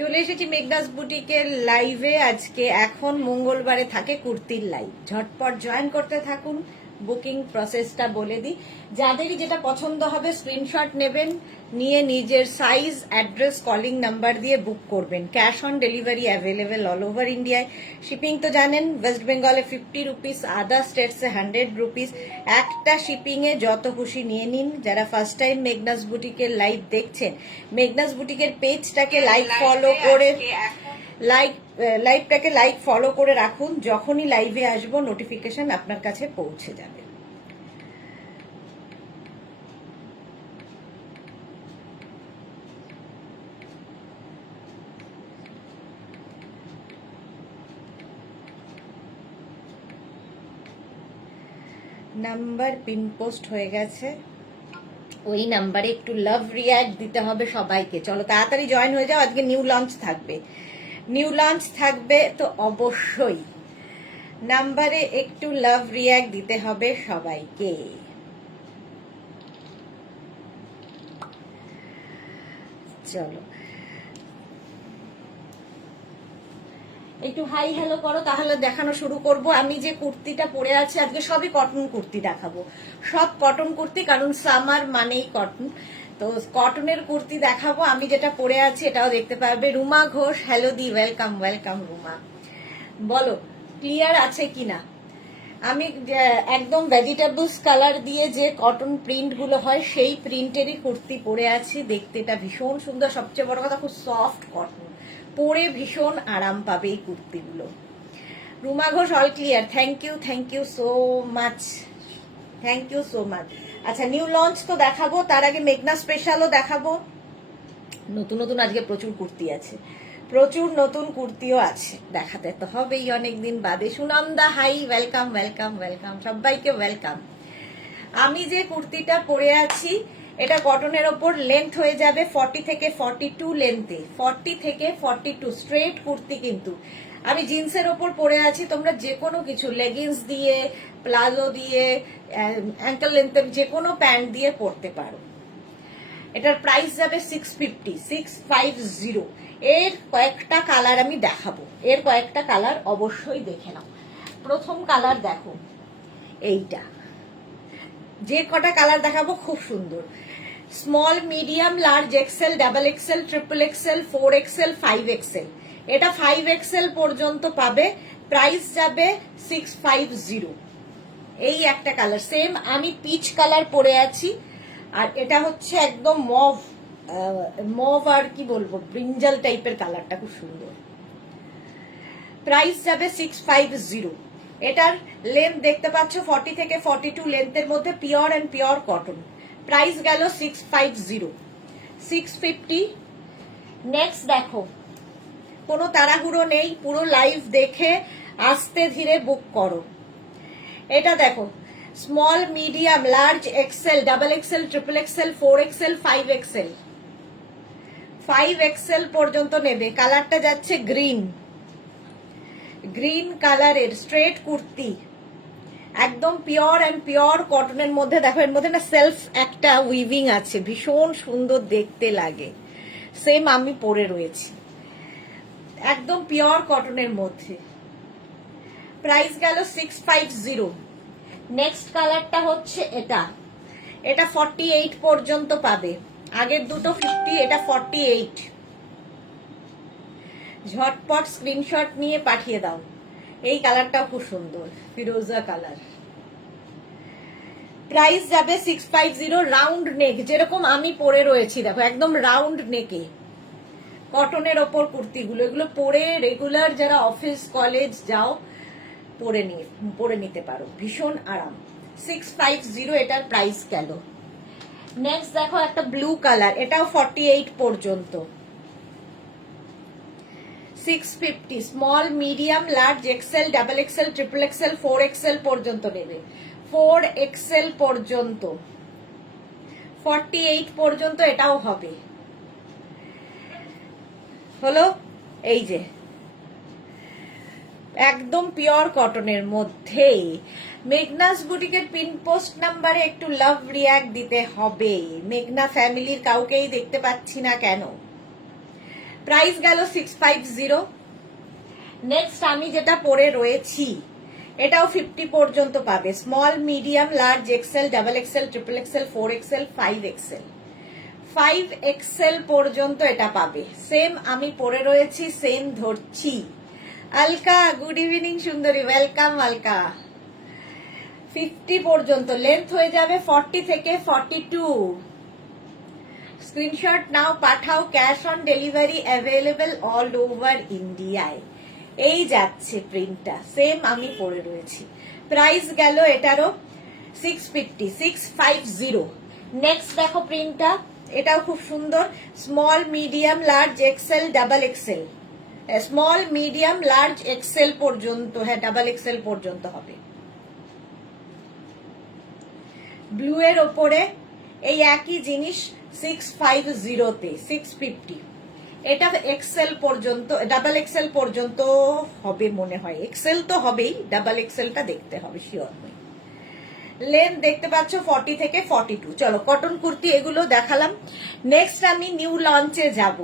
চলে এসেছি মেঘনাস বুটিকের লাইভে। আজকে এখন মঙ্গলবারে থাকে কুর্তির লাইভ। ঝটপট জয়েন করতে থাকুন। বুকিং প্রসেসটা বলে দিই, যাদেরই যেটা পছন্দ হবে স্ক্রিনশট নেবেন, নিয়ে নিজের সাইজ, অ্যাড্রেস, কলিং নাম্বার দিয়ে বুক করবেন। Cash on delivery available all over ইন্ডিয়ায়। শিপিং তো জানেন, ওয়েস্ট বেঙ্গলে 50 রুপিস, আদার স্টেটসে 100 রুপিস। একটা শিপিংয়ে যত খুশি নিয়ে নিন। যারা ফার্স্ট টাইম মেঘনাস বুটিকের লাইভ দেখছেন, মেঘনাস বুটিকের পেজটাকে লাইক ফলো করে লাইভটাকে লাইক ফলো করে রাখুন। যখনই লাইভে আসবো নোটিফিকেশন আপনার কাছে পৌঁছে যাবে। নাম্বার পিন পোস্ট হয়ে গেছে, ওই নাম্বারে একটু লাভ রিয়াক্ট দিতে হবে সবাইকে। চলো তাড়াতাড়ি জয়েন হয়ে যাও। আজকে নিউ লঞ্চ থাকবে তো অবশ্যই নাম্বারে একটু লাভ রিয়াক্ট দিতে হবে সবাইকে। চলো একটু হাই হ্যালো করো, তাহলে দেখানো শুরু করব। আমি যে কুর্তিটা পরে আছি আজকে সবই কটন কুর্তি দেখাবো, সব কটন কুর্তি, কারণ সামার মানেই কটন। তো কটনের কুর্তি দেখাবো। আমি যেটা পরে আছি এটাও দেখতে পারবে। রুমা ঘোষ, হ্যালো দি, ওয়েলকাম রুমা। বলো ক্লিয়ার আছে কিনা। আমি একদম ভেজিটেবলস কালার দিয়ে যে কটন প্রিন্ট গুলো হয় সেই প্রিন্টেরই কুর্তি পরে আছি। দেখতে এটা ভীষণ সুন্দর, সবচেয়ে বড় কথা খুব সফট কটন, পরে ভীষণ আরাম পাবে এই কুর্তিগুলো। Ruma Ghosh all clear, thank you so much. আচ্ছা নিউ লঞ্চ তো দেখাবো, তার আগে মেঘনা স্পেশালও দেখাবো। নতুন আজকে প্রচুর কুর্তি আছে, প্রচুর নতুন কুর্তিও আছে, দেখাতে তো হবেই অনেকদিন বাদে। সুনন্দা হাই, ওয়েলকাম সবাইকে ওয়েলকাম। আমি যে কুর্তিটা পরে আছি এটা কটনের ওপর, লেন্থ হয়ে যাবে 40 থেকে 42 লেন্থে, 40 থেকে 42 স্ট্রেট কুর্তি। কিন্তু আমি জিন্সের ওপর পরে আছি, তোমরা যে কোনো কিছু লেগিংস দিয়ে, প্লাজো দিয়ে, অ্যাঙ্কেল লেন্থের যে কোনো প্যান্ট দিয়ে পরতে পারো। এটার প্রাইস যাবে 650। এর কয়েকটা কালার আমি দেখাবো, এর কয়েকটা কালার অবশ্যই দেখে নাও। প্রথম কালার দেখো, এইটা। যে কটা কালার দেখাবো খুব সুন্দর। Small, medium, large, XL, double XL, triple XL, 4 XL, 5 XL. এটা 5 এক্সেল পর্যন্ত পাবে। প্রাইস যাবে 650। এই একটা কালার সেম, আমি পিচ কালার পরে আছি, আর এটা হচ্ছে একদম মভ আর কি বলবো, ব্রিঞ্জাল টাইপের কালারটা খুব সুন্দর। প্রাইস যাবে 650। এটার লেন্থ দেখতে পাচ্ছ 40 থেকে 42 লেন্থের মধ্যে, পিওর কটন। প্রাইস গেল 650। নেক্সট দেখো, কোনো তাড়াহুড়ো নেই, পুরো লাইভ দেখে আস্তে ধীরে বুক করো। এটা দেখো, small, medium, large, XL, double XL, triple XL, 4 XL, 5 XL. 5 XL পর্যন্ত নেবে। কালারটা যাচ্ছে গ্রিন কালারের স্ট্রেট কুর্তি, একদম পিওর কটনের মধ্যে। দেখো এর মধ্যে না সেলফ একটা উইভিং আছে, ভীষণ সুন্দর দেখতে লাগে। সেম আমি পরে রয়েছি, একদম পিওর কটনের মধ্যে। প্রাইস গেল 650। নেক্সট কালারটা হচ্ছে এটা 48 পর্যন্ত পাবে। আগের দুটো 50, এটা 48। ঝটপট স্ক্রিনশট নিয়ে পাঠিয়ে দাও। এই কালারটাও খুব সুন্দর, ফিরোজা কালার। প্রাইস যাবে 650। রাউন্ড নেক, যেরকম আমি পরে রয়েছি, দেখো একদম রাউন্ড নেকে কটনের ওপর কুর্তিগুলো। এগুলো পরে রেগুলার যারা অফিস কলেজ যাও পরে নিতে পারো, ভীষণ আরাম। 650 এটার প্রাইস গেল। নেক্সট দেখো একটা ব্লু কালার, এটাও 48 পর্যন্ত। 650। Small, medium, large, XL, double XL, triple XL, 4 XL পর্যন্ত নেবে। 4 এক্সেল পর্যন্ত, 48 পর্যন্ত এটাও হবে। হলো, এই যে একদম পিওর কটনের মধ্যে। মেঘনাস বুটিকের পিন পোস্ট নাম্বারে একটু লাভ রিয়াক্ট দিতে হবে। মেঘনা ফ্যামিলির কাউকেই দেখতে পাচ্ছি না কেন। প্রাইস গেল 650। নেক্সট আমি যেটা পরে রয়েছি এটাও 50 পর্যন্ত পাবে। Small, medium, large, XL, double XL, triple XL, 4 XL, 5 XL, 5 XL পর্যন্ত এটা পাবে। সেম আমি পরে রয়েছি, সেম ধরছি। আলকা, গুড ইভিনিং সুন্দরী, ওয়েলকাম আলকা। 50 পর্যন্ত লেন্থ হয়ে যাবে 40 থেকে 42। স্ক্রিনশট নাও, পাঠাও। Cash on delivery available all over ইন্ডিয়ায়। এই যাচ্ছে প্রিন্টটা, সেম আমি পরে রয়েছি। প্রাইস গেল এটারও 650। নেক্সট দেখো প্রিন্টটা, এটাও খুব সুন্দর। Small, medium, large, XL, double XL, small, medium, large, XL পর্যন্ত, হ্যাঁ ডাবল এক্সেল পর্যন্ত হবে। ব্লু এর ওপরে এই একই জিনিস 650 তে 650। এটা এক্সেল পর্যন্ত, ডাবল এক্সেল পর্যন্ত হবে মনে হয়। এক্সেল তো হবেই, ডাবল এক্সেলটা দেখতে হবে, শিওর নই। লেন্থ দেখতে পাচ্ছ 40 থেকে 42। চলো কটন কুর্তি এগুলো দেখালাম। নেক্সট আমি নিউ লঞ্চে যাব,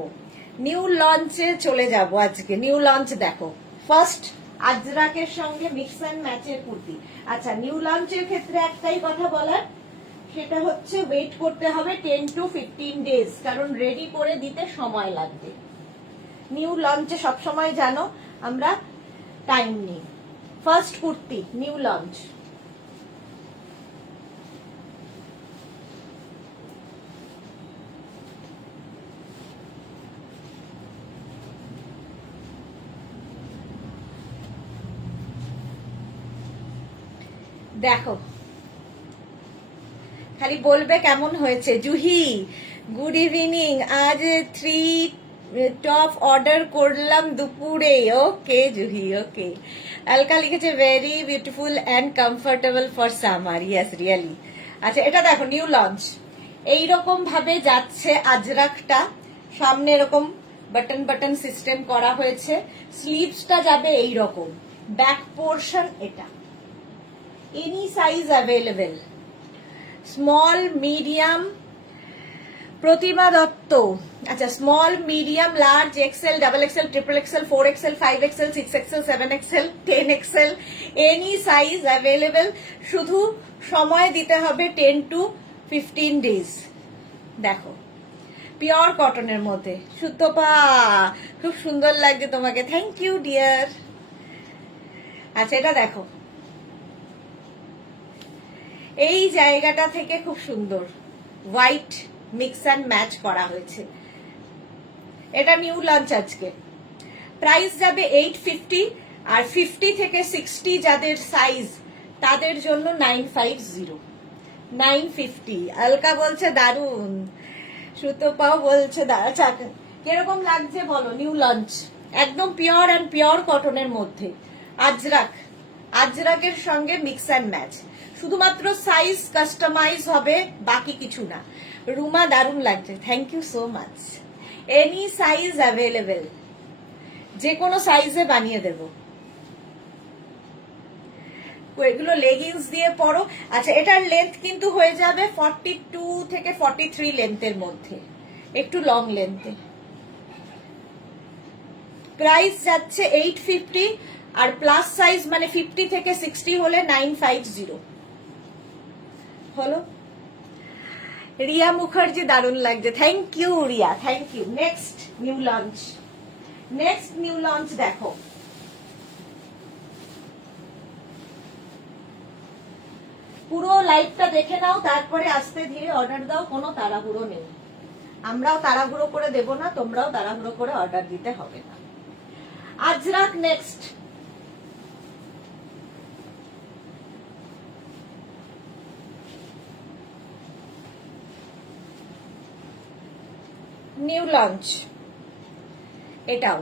নিউ লঞ্চে চলে যাব আজকে। নিউ লঞ্চ দেখো, ফার্স্ট আজরাকের সঙ্গে মিক্স অ্যান্ড ম্যাচের কুর্তি। আচ্ছা, নিউ লঞ্চের ক্ষেত্রে একটাই কথা বলার, সেটা হচ্ছে ওয়েট করতে হবে 10 to 15 ডেজ, কারণ রেডি করে দিতে সময় লাগবে। নিউ লঞ্চে সবসময় জানো আমরা টাইম নিই। First kurti, new launch. দেখো, খালি বলবে কেমন হয়েছে। Juhi, good evening. আজ 3 টপ অর্ডার করলাম দুপুরে। ওকে জুহি, ওকে। আলকা লিখেছে very beautiful and comfortable for summer. Yes, really. আচ্ছা, এটা দেখো নিউ লঞ্চ। এইরকম ভাবে যাচ্ছে আজরাকটা, সামনে এরকম বাটন বাটন সিস্টেম করা হয়েছে। স্লিভসটা যাবে এইরকম, ব্যাক পোর্শন এটা। Any size available. Small, medium, Pratima Datta. আচ্ছা, small, medium, large, XL, double XL, triple XL, 4 XL, 5 XL, 6 XL, 7 XL, 10 XL, any size available. শুধু সময় দিতে হবে 10 to 15 ডেজ। দেখো, পিওর কটনের মধ্যে। সুতপা, খুব সুন্দর লাগছে তোমাকে, থ্যাংক ইউ ডিয়ার। আচ্ছা, এটা দেখো, এই জায়গাটা থেকে খুব সুন্দর হোয়াইট মিক্স অ্যান্ড ম্যাচ করা হয়েছে। এটা নিউ লঞ্চ আজকে। প্রাইস যাবে 850, আর 50 থেকে 60 যাদের সাইজ তাদের জন্য 950। 950। আলকা বলছে দারুন, সুতপাও বলছে আচ্ছা, কিরকম লাগছে বলো নিউ লঞ্চ? একদম পিওর অ্যান্ড পিওর কটনের মধ্যে। আজরাক, আজরাকের সঙ্গে মিক্স অ্যান্ড ম্যাচ। শুধুমাত্র সাইজ কাস্টমাইজ হবে, বাকি কিছু না। রুমা, দারুণ লাগছে, thank you so much. Any size available, যে কোনো সাইজে বানিয়ে দেব। এগুলো লেগিংস দিয়ে পরো। আচ্ছা, এটার লেন্থ কিন্তু হয়ে যাবে 42 থেকে 43 লেন্থের মধ্যে, একটু লং লেন্থে। প্রাইস যাচ্ছে 850, আর প্লাস সাইজ মানে 50 থেকে 60 হলে 950 হলো। রিয়া মুখার্জি, দারুণ লাগছে, thank you Riya, thank you. Next new launch, next new launch দেখো। পুরো লাইভটা দেখে নাও, তারপরে আস্তে ধীরে অর্ডার দাও, কোনো তাড়াহুড়ো নেই। আমরাও তাড়াহুড়ো করে দেব না, তোমরাও তাড়াহুড়ো করে অর্ডার দিতে হবে না। আজরাক নেক্সট। নিউ লঞ্চ এটাও।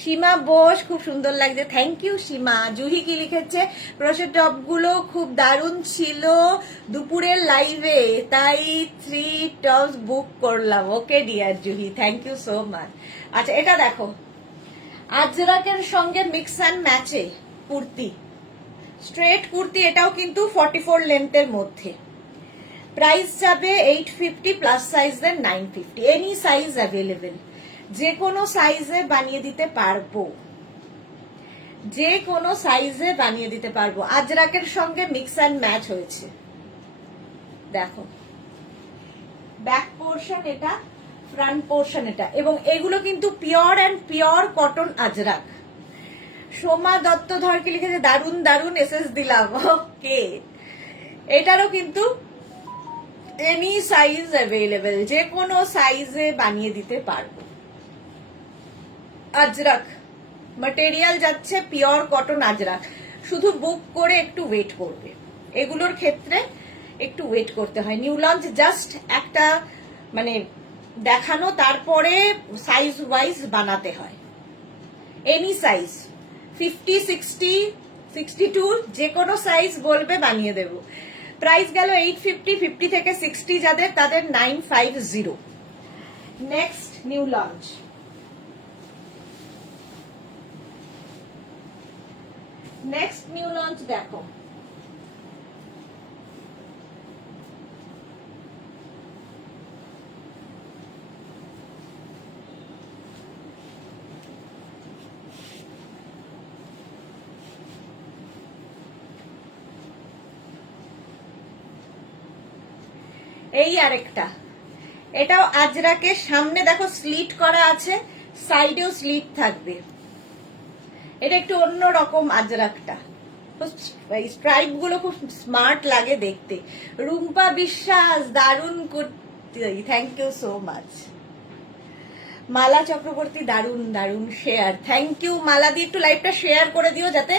সীমা বোস, খুব সুন্দর লাগছে, থ্যাংক ইউ সীমা। জুহি কি লিখেছে, ক্রোশের টপ গুলো খুব দারুণ ছিল দুপুরের লাইভে, তাই 3 টপস বুক করলাম। Okay dear Juhi, thank you so much. আচ্ছা, এটা দেখো, আজরাকের সঙ্গে মিক্স অ্যান্ড ম্যাচে কুর্তি, স্ট্রেট কুর্তি। এটাও কিন্তু 44 লেন্থের মধ্যে। প্রাইস যাবে 850, প্লাস সাইজ দেন 950। Any size available. যে কোনো সাইজে বানিয়ে দিতে পারবো, যে কোনো সাইজে বানিয়ে দিতে পারবো। আজরাকের সঙ্গে মিক্স অ্যান্ড ম্যাচ হয়েছে। দেখো ব্যাক পোর্শন এটা, ফ্রন্ট পোর্শন এটা, এবং এগুলো কিন্তু pure and pure cotton ajrak. Soma Datta ধরকে লিখেছে দারুন দারুন, এসএস দিলাম। ওকে, এটারও কিন্তু এনি সাইজ অ্যাভেলেবেল, যে কোনো সাইজে বানিয়ে দিতে পারবো। আজরাক ম্যাটেরিয়াল যাচ্ছে পিওর কটন আজরাক, শুধু বুক করে একটু ওয়েট করবে। এগুলোর ক্ষেত্রে একটু ওয়েট করতে হয়। নিউ লঞ্চ জাস্ট একটা মানে দেখানো, তারপরে সাইজ ওয়াইজ বানাতে হয়। এনি সাইজ 50, 60, 62 যে কোনো সাইজ বলবে বানিয়ে দেব। প্রাইস গেল 850, 50 থেকে 60 যাদের, তাদের 950। Next new launch, next new launch দেখো। এই আরেকটা, এটাও আজরাকের, সামনে দেখো স্লিট করা আছে, সাইডেও স্লিট থাকবে। এটা একটু অন্যরকম আজরাকটা, স্ট্রাইপ গুলো খুব স্মার্ট লাগে দেখতে। রুম্পা বিশ্বাস দারুন kurti, thank you so much. Mala Chakraborty দারুন দারুন শেয়ার, থ্যাংক ইউ মালা দি। একটু লাইভটা শেয়ার করে দিও যাতে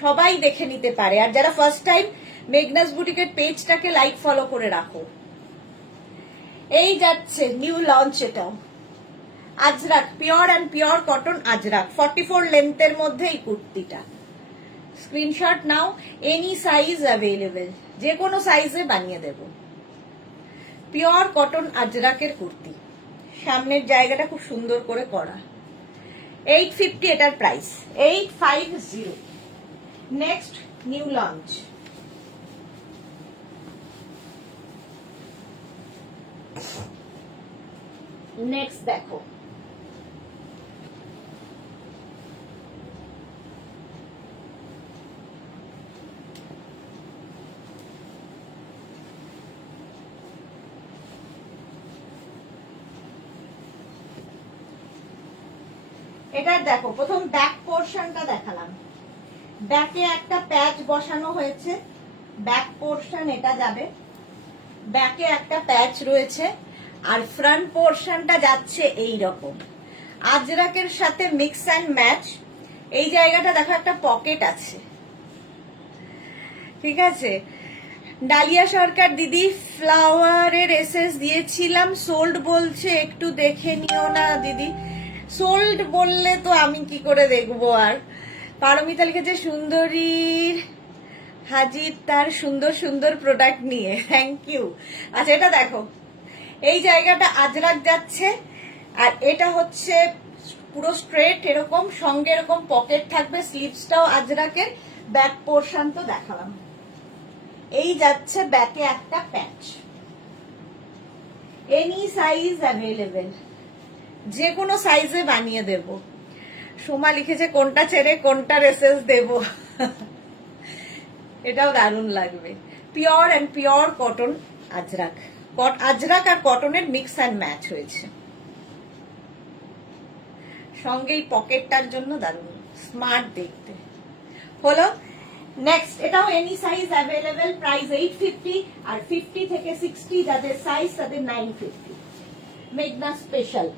সবাই দেখে নিতে পারে, আর যারা ফার্স্ট টাইম মেঘনাস বুটিকের পেজটাকে লাইক ফলো করে রাখো। এই যাচ্ছে নিউ লঞ্চ, এটাও Ajrak, pure and pure cotton Ajrak, 44 লেন্থের মধ্যে এই কুর্তিটা। স্ক্রিনশট নাও, এনি সাইজ অ্যাভেলেবেল, যে কোনো সাইজে বানিয়ে দেব। পিওর কটন আজরাকের কুর্তি, সামনের জায়গাটা খুব সুন্দর করে করা। 850 এটার price, 850। Next new launch, next দেখো। এটা দেখো, প্রথম ব্যাক পোর্শনটা দেখালাম। ব্যাকে একটা প্যাচ বসানো হয়েছে, ব্যাক পোর্শন এটা যাবে, ব্যাকে একটা প্যাচ রয়েছে, আর ফ্রন্ট পোর্শনটা যাচ্ছে এই রকম আজরাকের সাথে মিক্স অ্যান্ড ম্যাচ। এই জায়গাটা দেখো একটা পকেট আছে, ঠিক আছে। ডালিয়া সরকার দিদি, ফ্লাওয়ারের এসএস দিয়েছিলাম, সোল্ড বলছে, একটু দেখে নিও না দিদি। সোল্ড বললে তো আমি কি করে দেখবো। আর পারমিতা লিখেছে সুন্দরীর হাজির তার সুন্দর সুন্দর প্রোডাক্ট নিয়ে, থ্যাংক ইউ। আচ্ছা এটা দেখো, এই জায়গাটা আজরাক যাচ্ছে, আর এটা হচ্ছে পুরো স্ট্রেট এরকম, সঙ্গে এরকম পকেট থাকবে, স্লিভসটাও আজরাকের। ব্যাক পোর্শন তো দেখালাম। এই যাচ্ছে ব্যাকে একটা প্যাচ, এনি সাইজ অ্যাভেলেবেল, যে কোনো সাইজে বানিয়ে দেব। সোমা লিখেছে কোনটা ছেড়ে কোনটা রেসেস দেব। এটাও দারুণ লাগবে। Pure and pure cotton ajrak, ajrak আর কটনের মিক্স অ্যান্ড ম্যাচ হয়েছে, সঙ্গে এই পকেটটার জন্য দারুণ স্মার্ট দেখতে হলো। নেক্সট এটাও এনি সাইজ অ্যাভেলেবেল, প্রাইস 850, আর 50 থেকে 60 যাদের সাইজ তাদের 950। মেঘনা স্পেশাল,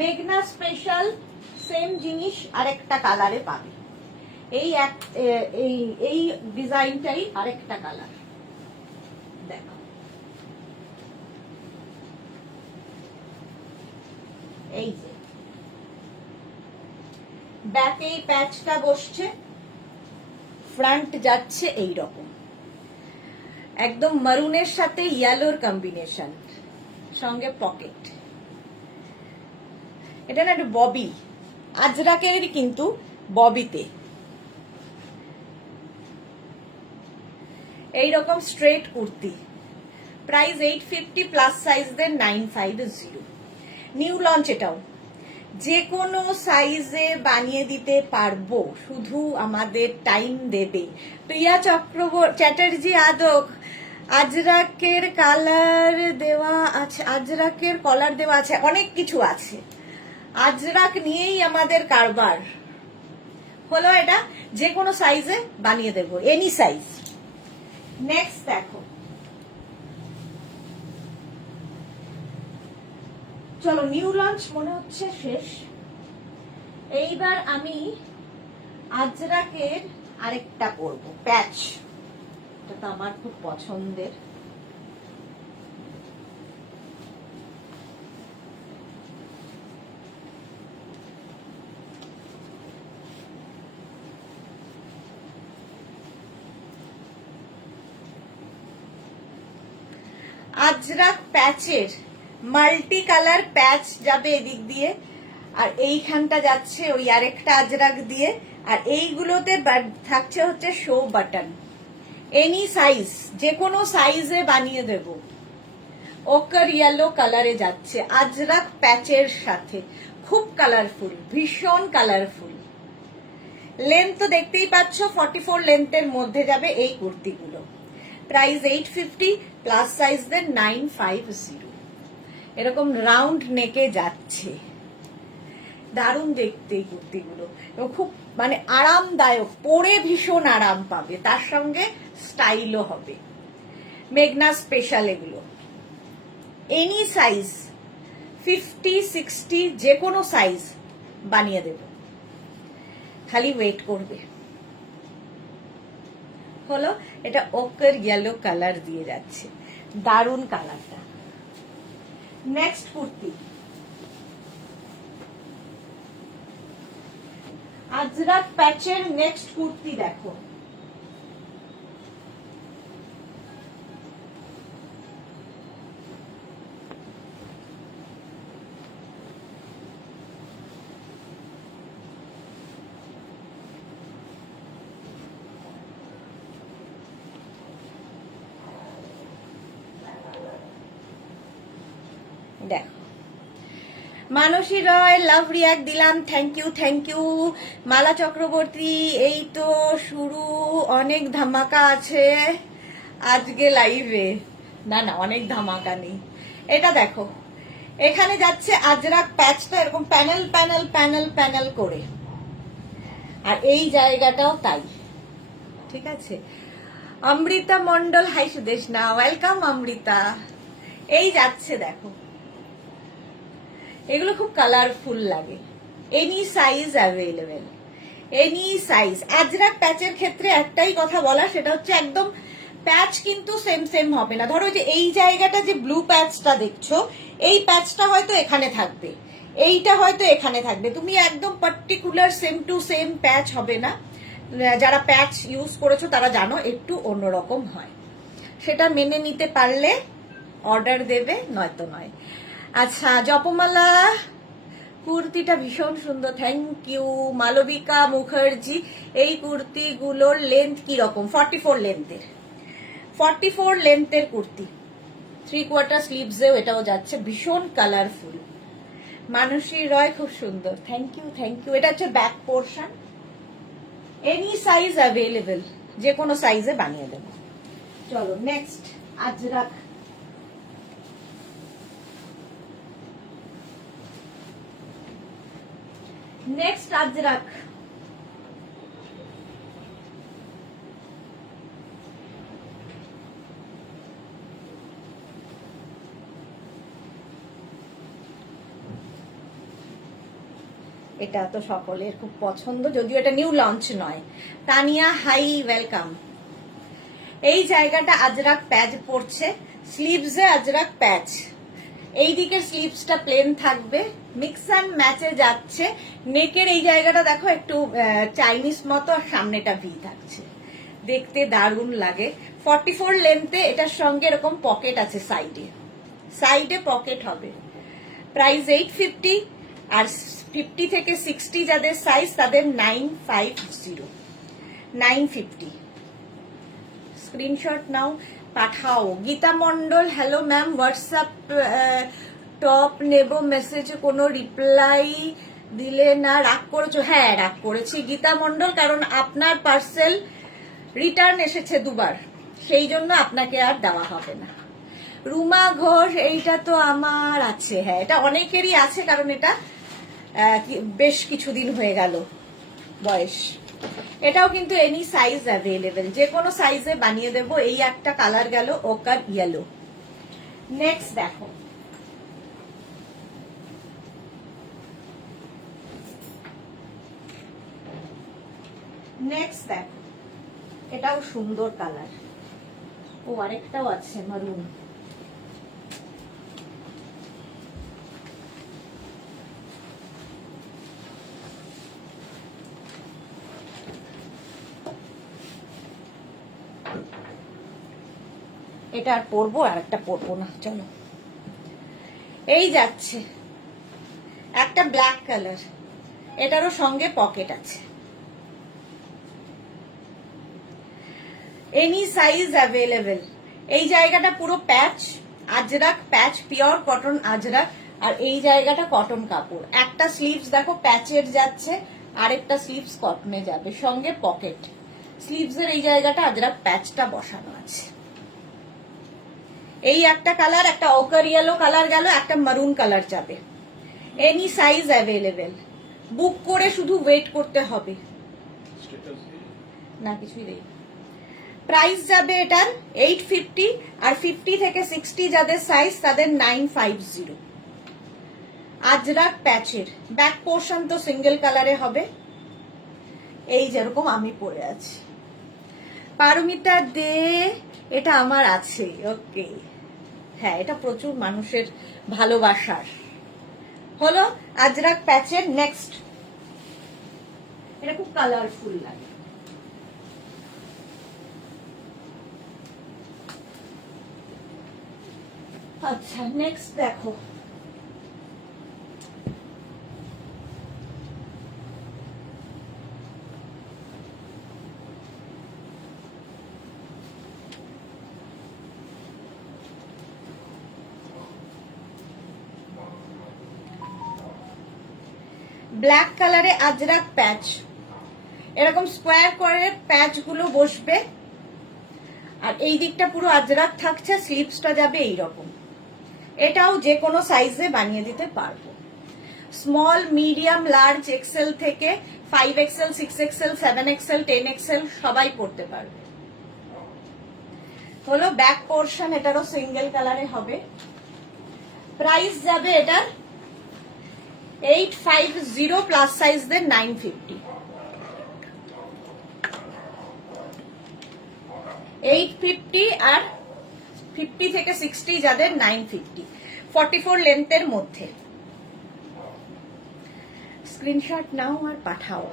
মেঘনা স্পেশাল সেম জিনিস আরেকটা কালারে পাবে। এই এই ডিজাইনটাই আরেকটা কালার দেখো। এই যে ব্যাক এই প্যাচটা বসছে, ফ্রন্ট যাচ্ছে এই রকম, একদম মারুনের সাথে ইয়েলোর কম্বিনেশন, সঙ্গে পকেট। এটা না একটা ববি, আজরাকের কিন্তু ববিতে এইরকম স্ট্রেট কুর্তি, প্রাইস 850, প্লাস সাইজদের 950। নিউ লঞ্চ এটাও, যে কোনো সাইজে বানিয়ে দিতে পারবো, শুধু আমাদের টাইম দেবে। প্রিয়া চ্যাটার্জি আদক, আজরাকের কালার দেওয়া আছে, আজরাকের কলার দেওয়া আছে, অনেক কিছু আছে। আজরাক নিয়েই আমাদের কারবার হলো। এটা যে কোনো সাইজে বানিয়ে দেবো, এনি সাইজ। নেক্সট দেখো, চলো নিউ লঞ্চ মনে হচ্ছে শেষ। এইবার আমি আজরাকের আরেকটা করব, প্যাচ। এটা তো আমার খুব পছন্দের। আজরাক প্যাচের মাল্টি কালার প্যাচ যাবে এদিক দিয়ে, আর এইখানটা যাচ্ছে ওই আরেকটা আজরাক দিয়ে, আর এইগুলোতে থাকছে হচ্ছে শো বাটন। এনি সাইজ, যে কোনো সাইজে বানিয়ে দেব। ওকার ইয়েলো কালারে যাচ্ছে আজরাক প্যাচের সাথে, খুব কালারফুল, ভীষণ কালারফুল। লেন্থ তো দেখতেই পাচ্ছ, 44 লেন্থের মধ্যে যাবে এই কুর্তিগুলো। প্রাইস 850, প্লাস সাইজদের 950। এরকম রাউন্ড নেকে যাচ্ছে, দারুণ দেখতে এই কুর্তিগুলো, এবং খুব মানে আরামদায়ক, পরে ভীষণ আরাম পাবে, তার সঙ্গে স্টাইলও হবে। মেঘনা স্পেশাল এগুলো। এনি সাইজ 50, 60, যে কোনো সাইজ বানিয়ে দেব, খালি ওয়েট করবে। হলো, এটা ওকার ইয়েলো কালার দিয়ে যাচ্ছে, দারুণ কালারটা। নেক্সট কুর্তি, আজরাক প্যাচের নেক্সট কুর্তি দেখো। দেখো, মানসী রয় লাভ রিয়াক্ট দিলাম, থ্যাংক ইউ থ্যাংক ইউ। মালা চক্রবর্তী, এই তো শুরু, অনেক ধামাকা আছে আজকে লাইভে। না না, অনেক ধামাকা নেই। এটা দেখো, এখানে যাচ্ছে আজরাক প্যাচটা এরকম প্যানেল প্যানেল প্যানেল প্যানেল করে, আর এই জায়গাটাও তাই, ঠিক আছে। Amrita Mondal, hi Sudeshna, welcome Amrita. এই যাচ্ছে দেখো, এগুলো খুব কালারফুল লাগে। Any size available, any size. Ajrak প্যাচের ক্ষেত্রে একটাই কথা বলা, সেটা হচ্ছে একদম প্যাচ কিন্তু সেম সেম হবে না। ধরো যে এই জায়গাটা যে ব্লু প্যাচটা দেখছো, এই প্যাচটা হয়তো এখানে থাকবে, এইটা হয়তো এখানে থাকবে, তুমি একদম পার্টিকুলার সেম টু সেম প্যাচ হবে না। যারা প্যাচ ইউজ করেছো তারা জানো একটু অন্যরকম হয়, সেটা মেনে নিতে পারলে অর্ডার দেবে, নয়তো নয়। আচ্ছা, জপমালা কুর্তিটা ভীষণ সুন্দর, থ্যাংক ইউ। মালবিকা মুখার্জি, এই কুর্তিগুলোর লেন্থ কি রকম? 44 লেন্থের, 44 লেন্থের কুর্তি, 3/4 স্লিভসেও এটাও যাচ্ছে, ভীষণ কালারফুল। মানসী রয়, খুব সুন্দর, থ্যাংক ইউ থ্যাংক ইউ। এটা হচ্ছে back portion. Any size available, যে কোনো সাইজে বানিয়ে দেবো। চলো নেক্সট আজরাক। নেক্সট আজরাক, এটা তো সকলের খুব পছন্দ, যদিও এটা নিউ লঞ্চ নয়। Tania, hi, welcome. এই জায়গাটা আজরাক প্যাচ পড়ছে, স্লিভসে আজরাক প্যাচ, এই দিকের স্লিভসটা প্লেন থাকবে, মিক্স অ্যান্ড ম্যাচে যাচ্ছে। নেকের এই জায়গাটা দেখো একটু চাইনিজ মতো, আর সামনেটা ভি থাকছে, দেখতে দারুণ লাগে। 44 লেন্থে, এটার সঙ্গে এরকম পকেট আছে, সাইডে সাইডে পকেট হবে। প্রাইস 850, আর 50 থেকে 60 যাদের সাইজ তাদের 950। স্ক্রিনশট নাও, পাঠাও। Gita Mondal, hello ma'am, WhatsApp top নেব, মেসেজে কোনো রিপ্লাই দিলে না, রাগ করেছো? হ্যাঁ রাগ করেছি গীতা মন্ডল, কারণ আপনার পার্সেল রিটার্ন এসেছে দুবার, সেই জন্য আপনাকে আর দেওয়া হবে না। রুমা ঘোষ, এইটা তো আমার আছে। হ্যাঁ এটা অনেকেরই আছে, কারণ এটা বেশ কিছুদিন হয়ে গেল বয়স। এটাও কিন্তু এনি সাইজ অ্যাভেলেবেল, যে কোনো সাইজে বানিয়ে দেব। এই একটা কালার গেল, ওকার ইয়েলো। নেক্সট দেখো, নেক্সট দেখো, এটাও সুন্দর কালার। ও আরেকটাও আছে মারুন। এটা আর পরবো, আর একটা পরবো না, চলো। এই যাচ্ছে একটা ব্ল্যাক কালার, এটারও সঙ্গে পকেট আছে। Any size available. এই জায়গাটা পুরো প্যাচ, আজরাক প্যাচ, পিওর কটন আজরাক। আর এই জায়গাটা কটন কাপড়। একটা স্লিভস দেখো প্যাচের যাচ্ছে, আরেকটা স্লিভস কটনে যাবে, সঙ্গে পকেট। স্লিভস এর এই জায়গাটা আজরাক প্যাচটা বসানো আছে। এই একটা কালার, একটা ওকার ইয়েলো কালার গেল, একটা মারুন কালার যাবে। Any size available. বুক করে শুধু ওয়েট করতে হবে। না কিছুই দেই। প্রাইস যাবে এটার 850, আর 50 থেকে 60 যাদের সাইজ তাদের 950। আজরাক প্যাচের, ব্যাক পোর্শন তো সিঙ্গেল কালারে হবে, এই যেরকম আমি পরে আছি। পারমিতা দে, এটা আমার আছে। ওকে, হ্যাঁ এটা প্রচুর মানুষের ভালোবাসার হলো আজরাক প্যাচের। নেক্সট, এটা খুব কালারফুল লাগে। আচ্ছা নেক্সট দেখো, ব্ল্যাক কালারে আজরাক প্যাচ, এরকম স্কোয়ার করে প্যাচ গুলো বসবে, আর এই দিকটা পুরো আজরাক থাকছে, স্লিভসটা যাবে এইরকম। এটাও যে কোনো সাইজে বানিয়ে দিতে পারবো। স্মল, মিডিয়াম, লার্জ, এক্সেল থেকে 5XL, 6XL, 7XL, 10XL সবাই পড়তে পারবে। হলো ব্যাক পোর্শন, এটারও সিঙ্গেল কালারে হবে। প্রাইস যাবে এটার 850, প্লাস সাইজদের 950। 850 আর 50 থেকে 60 যাদের 950। 44 লেন্থের মধ্যে। স্ক্রিনশট নাও আর পাঠাও।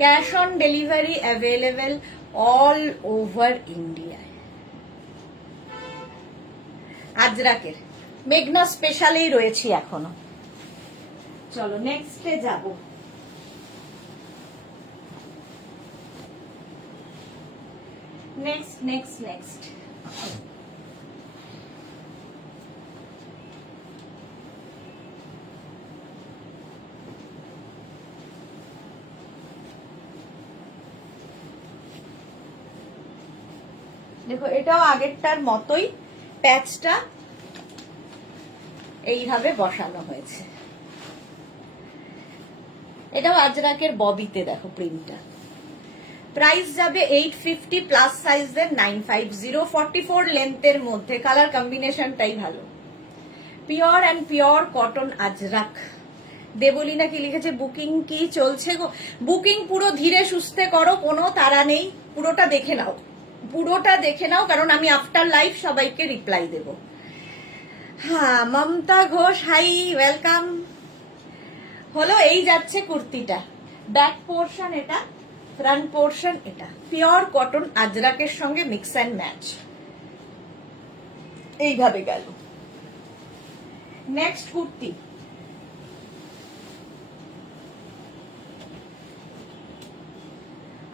Cash on delivery available all over ইন্ডিয়ায়। আজরাকের মেঘনা স্পেশালেই রয়েছি এখনো। চলো নেক্সটে যাব। নেক্সট নেক্সট নেক্সট, দেখো এটাও আগেরটার মতোই, প্যাচটা এইভাবে বসানো হয়েছে। এটাও আজরাকের ববিতে, দেখো প্রিন্টটা। প্রাইস যাবে 850, প্লাস সাইজের 950। 44 লেন্থের মধ্যে, কালার কম্বিনেশনটাই ভালো। Pure and pure cotton Ajrakh. Debolina কি লিখেছে, বুকিং কি চলছে গো? বুকিং পুরো ধীরে সুস্থে করো, কোনো তাড়া নেই। পুরোটা দেখে নাও, পুরোটা দেখে নাও, কারণ আমি আফটার লাইভ সবাইকে রিপ্লাই দেব। হ্যাঁ মমতা ঘোষ, হাই, ওয়েলকাম। হলো এই যাচ্ছে কুর্তিটা, ব্যাক পোর্শন এটা, ফ্রন্ট পোর্শন এটা। পিওর কটন আজরাকের সঙ্গে মিক্স অ্যান্ড ম্যাচ, এইভাবে গেল। নেক্সট কুর্তি,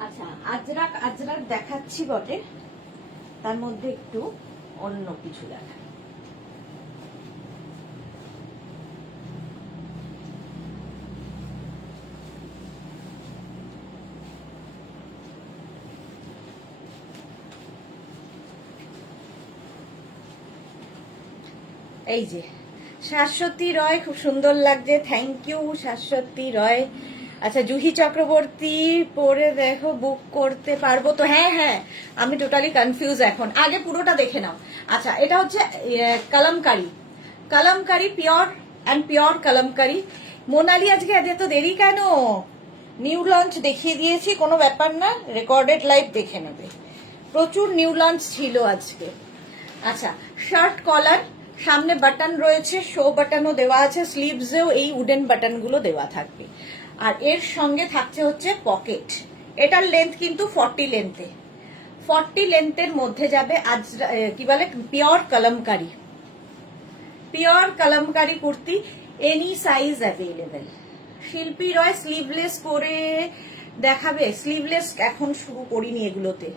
আচ্ছা আজরাক আজরাক দেখাচ্ছি বটে, তার মধ্যে একটু অন্য কিছু দেখা। এই যে শাশ্বতী রয়, খুব সুন্দর লাগছে, থ্যাংক ইউ শাশ্বতী রয়। আচ্ছা জুহি চক্রবর্তী, পরে দেখো বুক করতে পারবো তো? হ্যাঁ হ্যাঁ, আমি টোটালি কনফিউজ এখন, আগে পুরোটা দেখে নাও। আচ্ছা এটা হচ্ছে kalamkari, kalamkari pure and pure kalamkari. Monali আজকে এত দেরি কেন? নিউ লঞ্চ দেখিয়ে দিয়েছি, কোনো ব্যাপার না, রেকর্ডেড লাইভ দেখে নেবে, প্রচুর নিউ লঞ্চ ছিল আজকে। আচ্ছা শার্ট কলার, সামনে বাটন রয়েছে, শো বাটনও দেওয়া আছে, স্লিভসেও এই উডেন বাটনগুলো দেওয়া থাকবে। আর এর সঙ্গে থাকছে হচ্ছে পকেট। এটার লেন্থ কিন্তু 40 লেন্থে, 40 লেন্থের মধ্যে যাবে আজ কি বলে pure kalamkari, pure kalamkari kurti, any size available. শিল্পী রয় স্লিভলেস পরে দেখাবে? স্লিভলেস এখন শুরু করিনি এগুলোতে,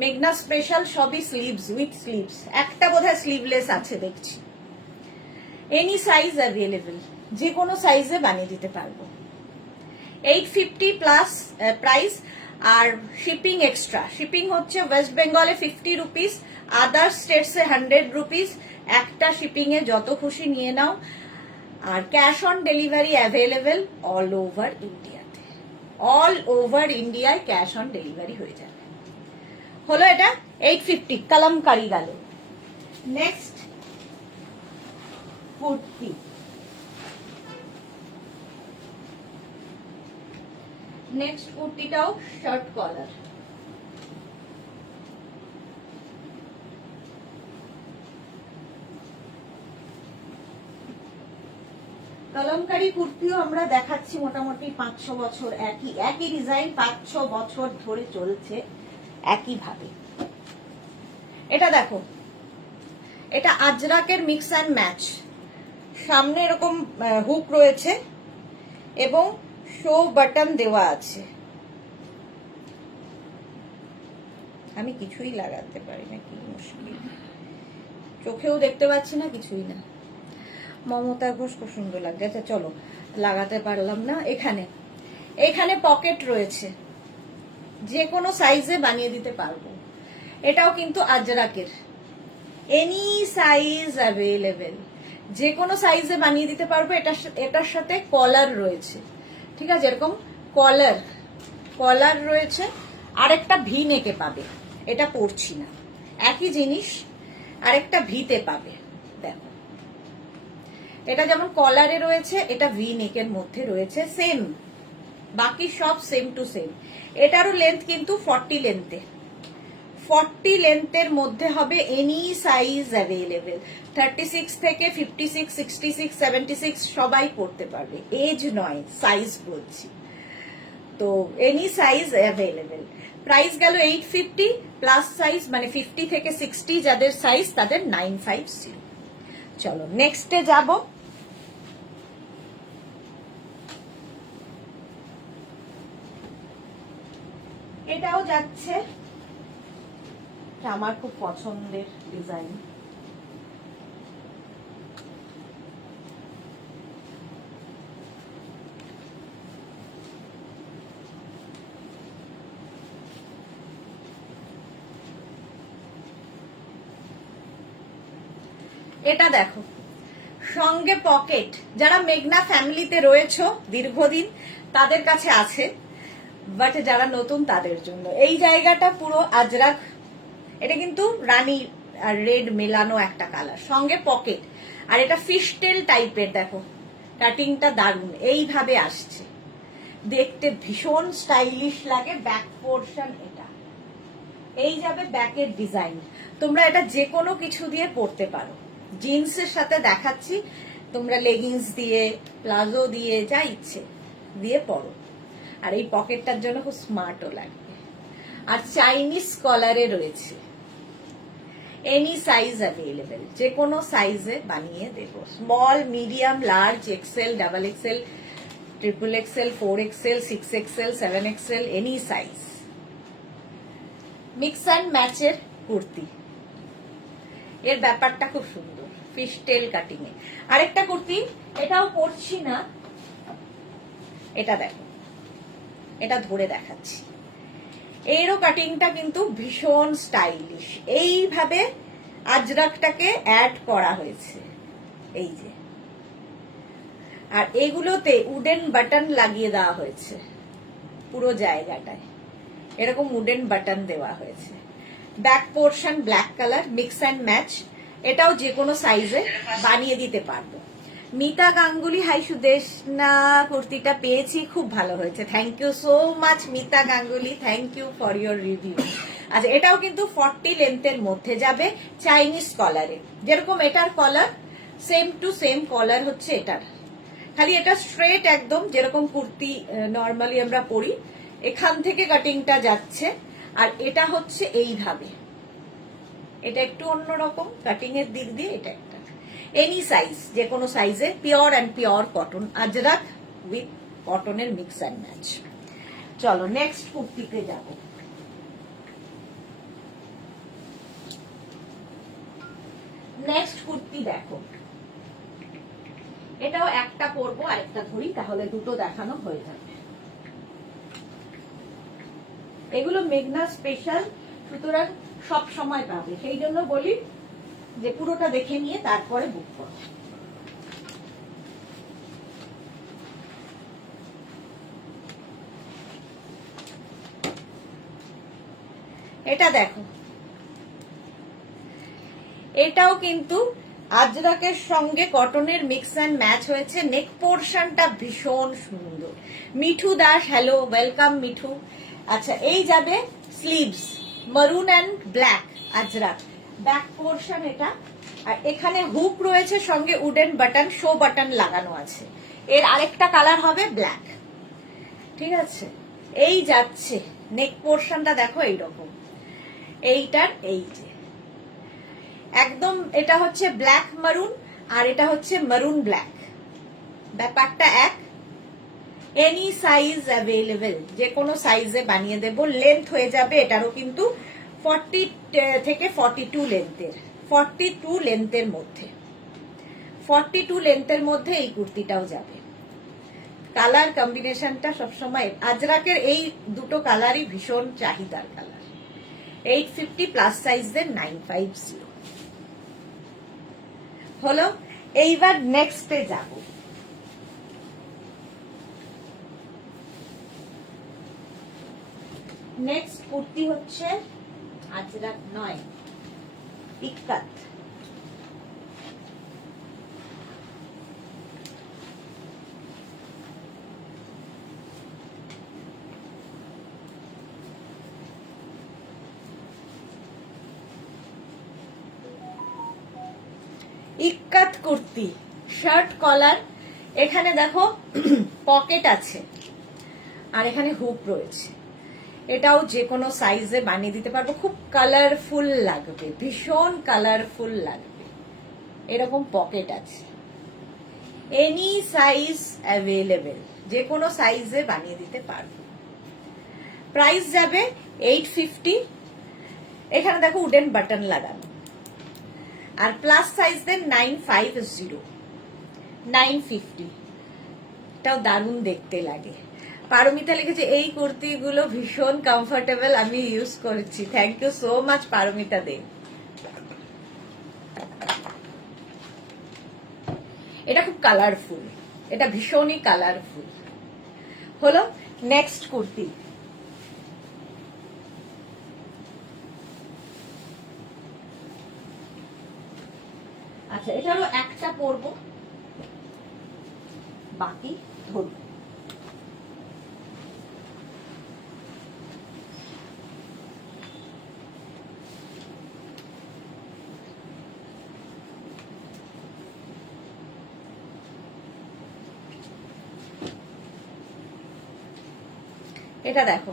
মেঘনা স্পেশাল সবই স্লিভস, উইথ স্লিভস, একটা বোধহয় স্লিভলেস আছে দেখছি। এনি সাইজ অ্যাভেলেবেল, যে কোনো সাইজে বানিয়ে দিতে পারবো। 850 প্লাস প্রাইস, আর শিপিং এক্সট্রা। শিপিং হচ্ছে ওয়েস্ট বেঙ্গলে 50 রুপিস, আদার স্টেটসে 100 রুপিস। একটা শিপিং এ যত খুশি নিয়ে নাও। আর cash on delivery available all over ইন্ডিয়াতে, অল ওভার ইন্ডিয়ায় ক্যাশ অন ডেলিভারি হয়ে যাবে। হলো এটা 850 কলমকারি গেল। নেক্সট কুর্তি, নেক্সট কুর্তিটাও শার্ট কলার। কলমকারি কুর্তিও আমরা দেখাচ্ছি মোটামুটি 5-6 বছর, একই ডিজাইন 5-6 বছর ধরে চলছে একই ভাবে। এটা দেখো, এটা আজরাকের মিক্স অ্যান্ড ম্যাচ, সামনে এরকম হুক রয়েছে এবং শো বাটন দেওয়া আছে। আমি কিছুই লাগাতে পারি না, কি মুশকিল, চোখেও দেখতে পাচ্ছি না, কিছুই না। মমতা ঘোষ খুব সুন্দর লাগছে। আচ্ছা চলো, লাগাতে পারলাম না। এখানে এখানে পকেট রয়েছে, যে কোনো সাইজে বানিয়ে দিতে পারবো। এটাও কিন্তু আজরাকের, এনি সাইজ অ্যাভেলেবেল, যে কোনো সাইজে বানিয়ে দিতে পারবো। এটার সাথে কলার রয়েছে, ঠিক আছে, এরকম কলার কলার রয়েছে। আরেকটা ভি নেকে পাবে, এটা পরছি না, একই জিনিস আরেকটা ভিতে পাবে। দেখো এটা যেমন কলারে রয়েছে, এটা ভি নেকের মধ্যে রয়েছে, সেম, বাকি সব সেম টু সেম। এটারও লেন্থ কিন্তু 40 লেন্থে, 40 লেন্থের মধ্যে হবে, এনি সাইজ অ্যাভেলেবেল। 36 থেকে 56, 66, 76 সবাই পড়তে পারবে, এজ নয় সাইজ বলছি। তো এনি সাইজ অ্যাভেলেবেল। প্রাইস গেল 850 প্লাস সাইজ, মানে 50 থেকে 60 যাদের সাইজ তাদের 950। চলো নেক্সটে যাব। এটাও যাচ্ছে, আমার খুব পছন্দের ডিজাইন। এটা দেখো, সঙ্গে পকেট। যারা মেঘনা ফ্যামিলিতে রয়েছো দীর্ঘদিন তাদের কাছে আছে, বাট যারা নতুন তাদের জন্য এই জায়গাটা পুরো আজরাক। এটা কিন্তু রানী আর রেড মেলানো একটা কালার, সঙ্গে পকেট। আর এটা ফিশটেল টাইপের, দেখো কাটিংটা দারুণ, এইভাবে আসছে, দেখতে ভীষণ স্টাইলিশ লাগে। ব্যাক পোর্শন এটা, এই যাবে ব্যাকের ডিজাইন। তোমরা এটা যে কোনো কিছু দিয়ে পরতে পারো, জিন্সের সাথে দেখাচ্ছি, তোমরা লেগিংস দিয়ে, প্লাজো দিয়ে, যা ইচ্ছে দিয়ে পরো। আর এই পকেটটার জন্য খুব স্মার্টও লাগবে। আর চাইনিজ কলারে রয়েছে, এনি সাইজ অ্যাভেলেবেল, যে কোনো সাইজে বানিয়ে দেব। Small, medium, large, XL, double XL, triple XL, 4XL, 6XL, 7XL, any size. Mix and ম্যাচের কুর্তি, এর ব্যাপারটা খুব সুন্দর, ফিশটেল কাটিং এ। আরেকটা কুর্তি, এটাও পরছি না, এটা দেখো, এটা ধরে দেখাচ্ছি। এরও কাটিংটা কিন্তু ভীষণ স্টাইলিশ, এইভাবে আজরাকটাকে অ্যাড করা হয়েছে, এই যে, আর এগুলোতে উডেন বাটন লাগিয়ে দেওয়া হয়েছে পুরো জায়গাটায়, এরকম উডেন বাটন দেওয়া হয়েছে। Back portion black colour, mix and match. এটাও যে কোনো সাইজে বানিয়ে দিতে পারবো। মিতা গাঙ্গুলি, হাই সুদেশ না, কুর্তিটা পেয়েছি, খুব ভালো হয়েছে। Thank you so much Mita Ganguly, thank you for your review. আচ্ছা, এটাও কিন্তু 40 লেন্থের মধ্যে যাবে, চাইনিজ কলারে। যেরকম এটার কলার সেম টু সেম কলার হচ্ছে এটার, খালি এটা স্ট্রেট একদম যেরকম কুর্তি নর্মালি আমরা পরি, এখান থেকে কাটিংটা যাচ্ছে। আর এটা হচ্ছে এইভাবে, এটা একটু অন্যরকম কাটিং এর দিক দিয়ে। এটা একটা এনি সাইজ, যে কোনো সাইজে, pure and pure cotton, Ajrak with কটনের মিক্স অ্যান্ড ম্যাচ। চলো নেক্সট কুর্তিতে যাব। নেক্সট কুর্তি দেখো, এটাও একটা পরবো আর একটা ধরি, তাহলে দুটো দেখানো হয়ে যাবে। এগুলো মেঘনা স্পেশাল, সুতরাং সব সময় পাবে, সেই জন্য বলি যে পুরোটা দেখে নিয়ে তারপরে বুক করো। এটা দেখো, এটাও কিন্তু আজরাকের সঙ্গে কটনের মিক্স অ্যান্ড ম্যাচ হয়েছে। নেক পোর্শনটা ভীষণ সুন্দর। Mithu Das, hello, welcome Mithu. আচ্ছা, এই যাবে স্লিভস, মারুন and black Ajrak, back portion এটা। আর এখানে হুক রয়েছে, সঙ্গে উডেন বাটন, শো বাটন লাগানো আছে। এর আরেকটা কালার হবে ব্ল্যাক, ঠিক আছে। এই যাচ্ছে নেক পোর্শনটা দেখো এইরকম, এইটার এই যে একদম, এটা হচ্ছে ব্ল্যাক মারুন আর এটা হচ্ছে মারুন ব্ল্যাক, ব্যাপারটা এক। এনি সাইজ অ্যাভেলেবেল, যে কোনো সাইজে বানিয়ে দেব। লেন্থ হয়ে যাবে এটারও কিন্তু 40 থেকে 42 লেন্থের, 42 লেন্থের মধ্যে, 42 লেন্থের মধ্যে এই কুর্তিটাও যাবে। কালার কম্বিনেশনটা সবসময় আজরাকের এই দুটো কালারই ভীষণ চাহিদার কালার। 850 প্লাস সাইজের 950 হলো। এইবার নেক্সটে যাব। নেক্সট কুর্তি হচ্ছে আজরাক নয়, ইক্কাত। ইক্কাত কুর্তি, শার্ট কলার, এখানে দেখো পকেট আছে আর এখানে হুক রয়েছে। এটাও যে কোনো সাইজে বানিয়ে দিতে পারবো, খুব কালারফুল লাগবে, ভীষণ কালারফুল লাগবে। এরকম পকেট আছে, এনি সাইজ অ্যাভেলেবেল, যে কোনো সাইজে বানিয়ে দিতে পারবো। প্রাইস যাবে 850। এখানে দেখো উডেন বাটন লাগানো। আর প্লাস সাইজ দেন 950, 950। এটাও দারুণ দেখতে লাগে। পারমিতা লিখেছে এই কুর্তিগুলো ভীষণ কমফোর্টেবল, আমি ইউজ করেছি। Thank you so much Paramita De. এটা খুব কালারফুল, এটা ভীষণই কালারফুল হলো। নেক্সট কুর্তি, আচ্ছা এটারও একটা পরবো, বাকি ধরবো। এটা দেখো,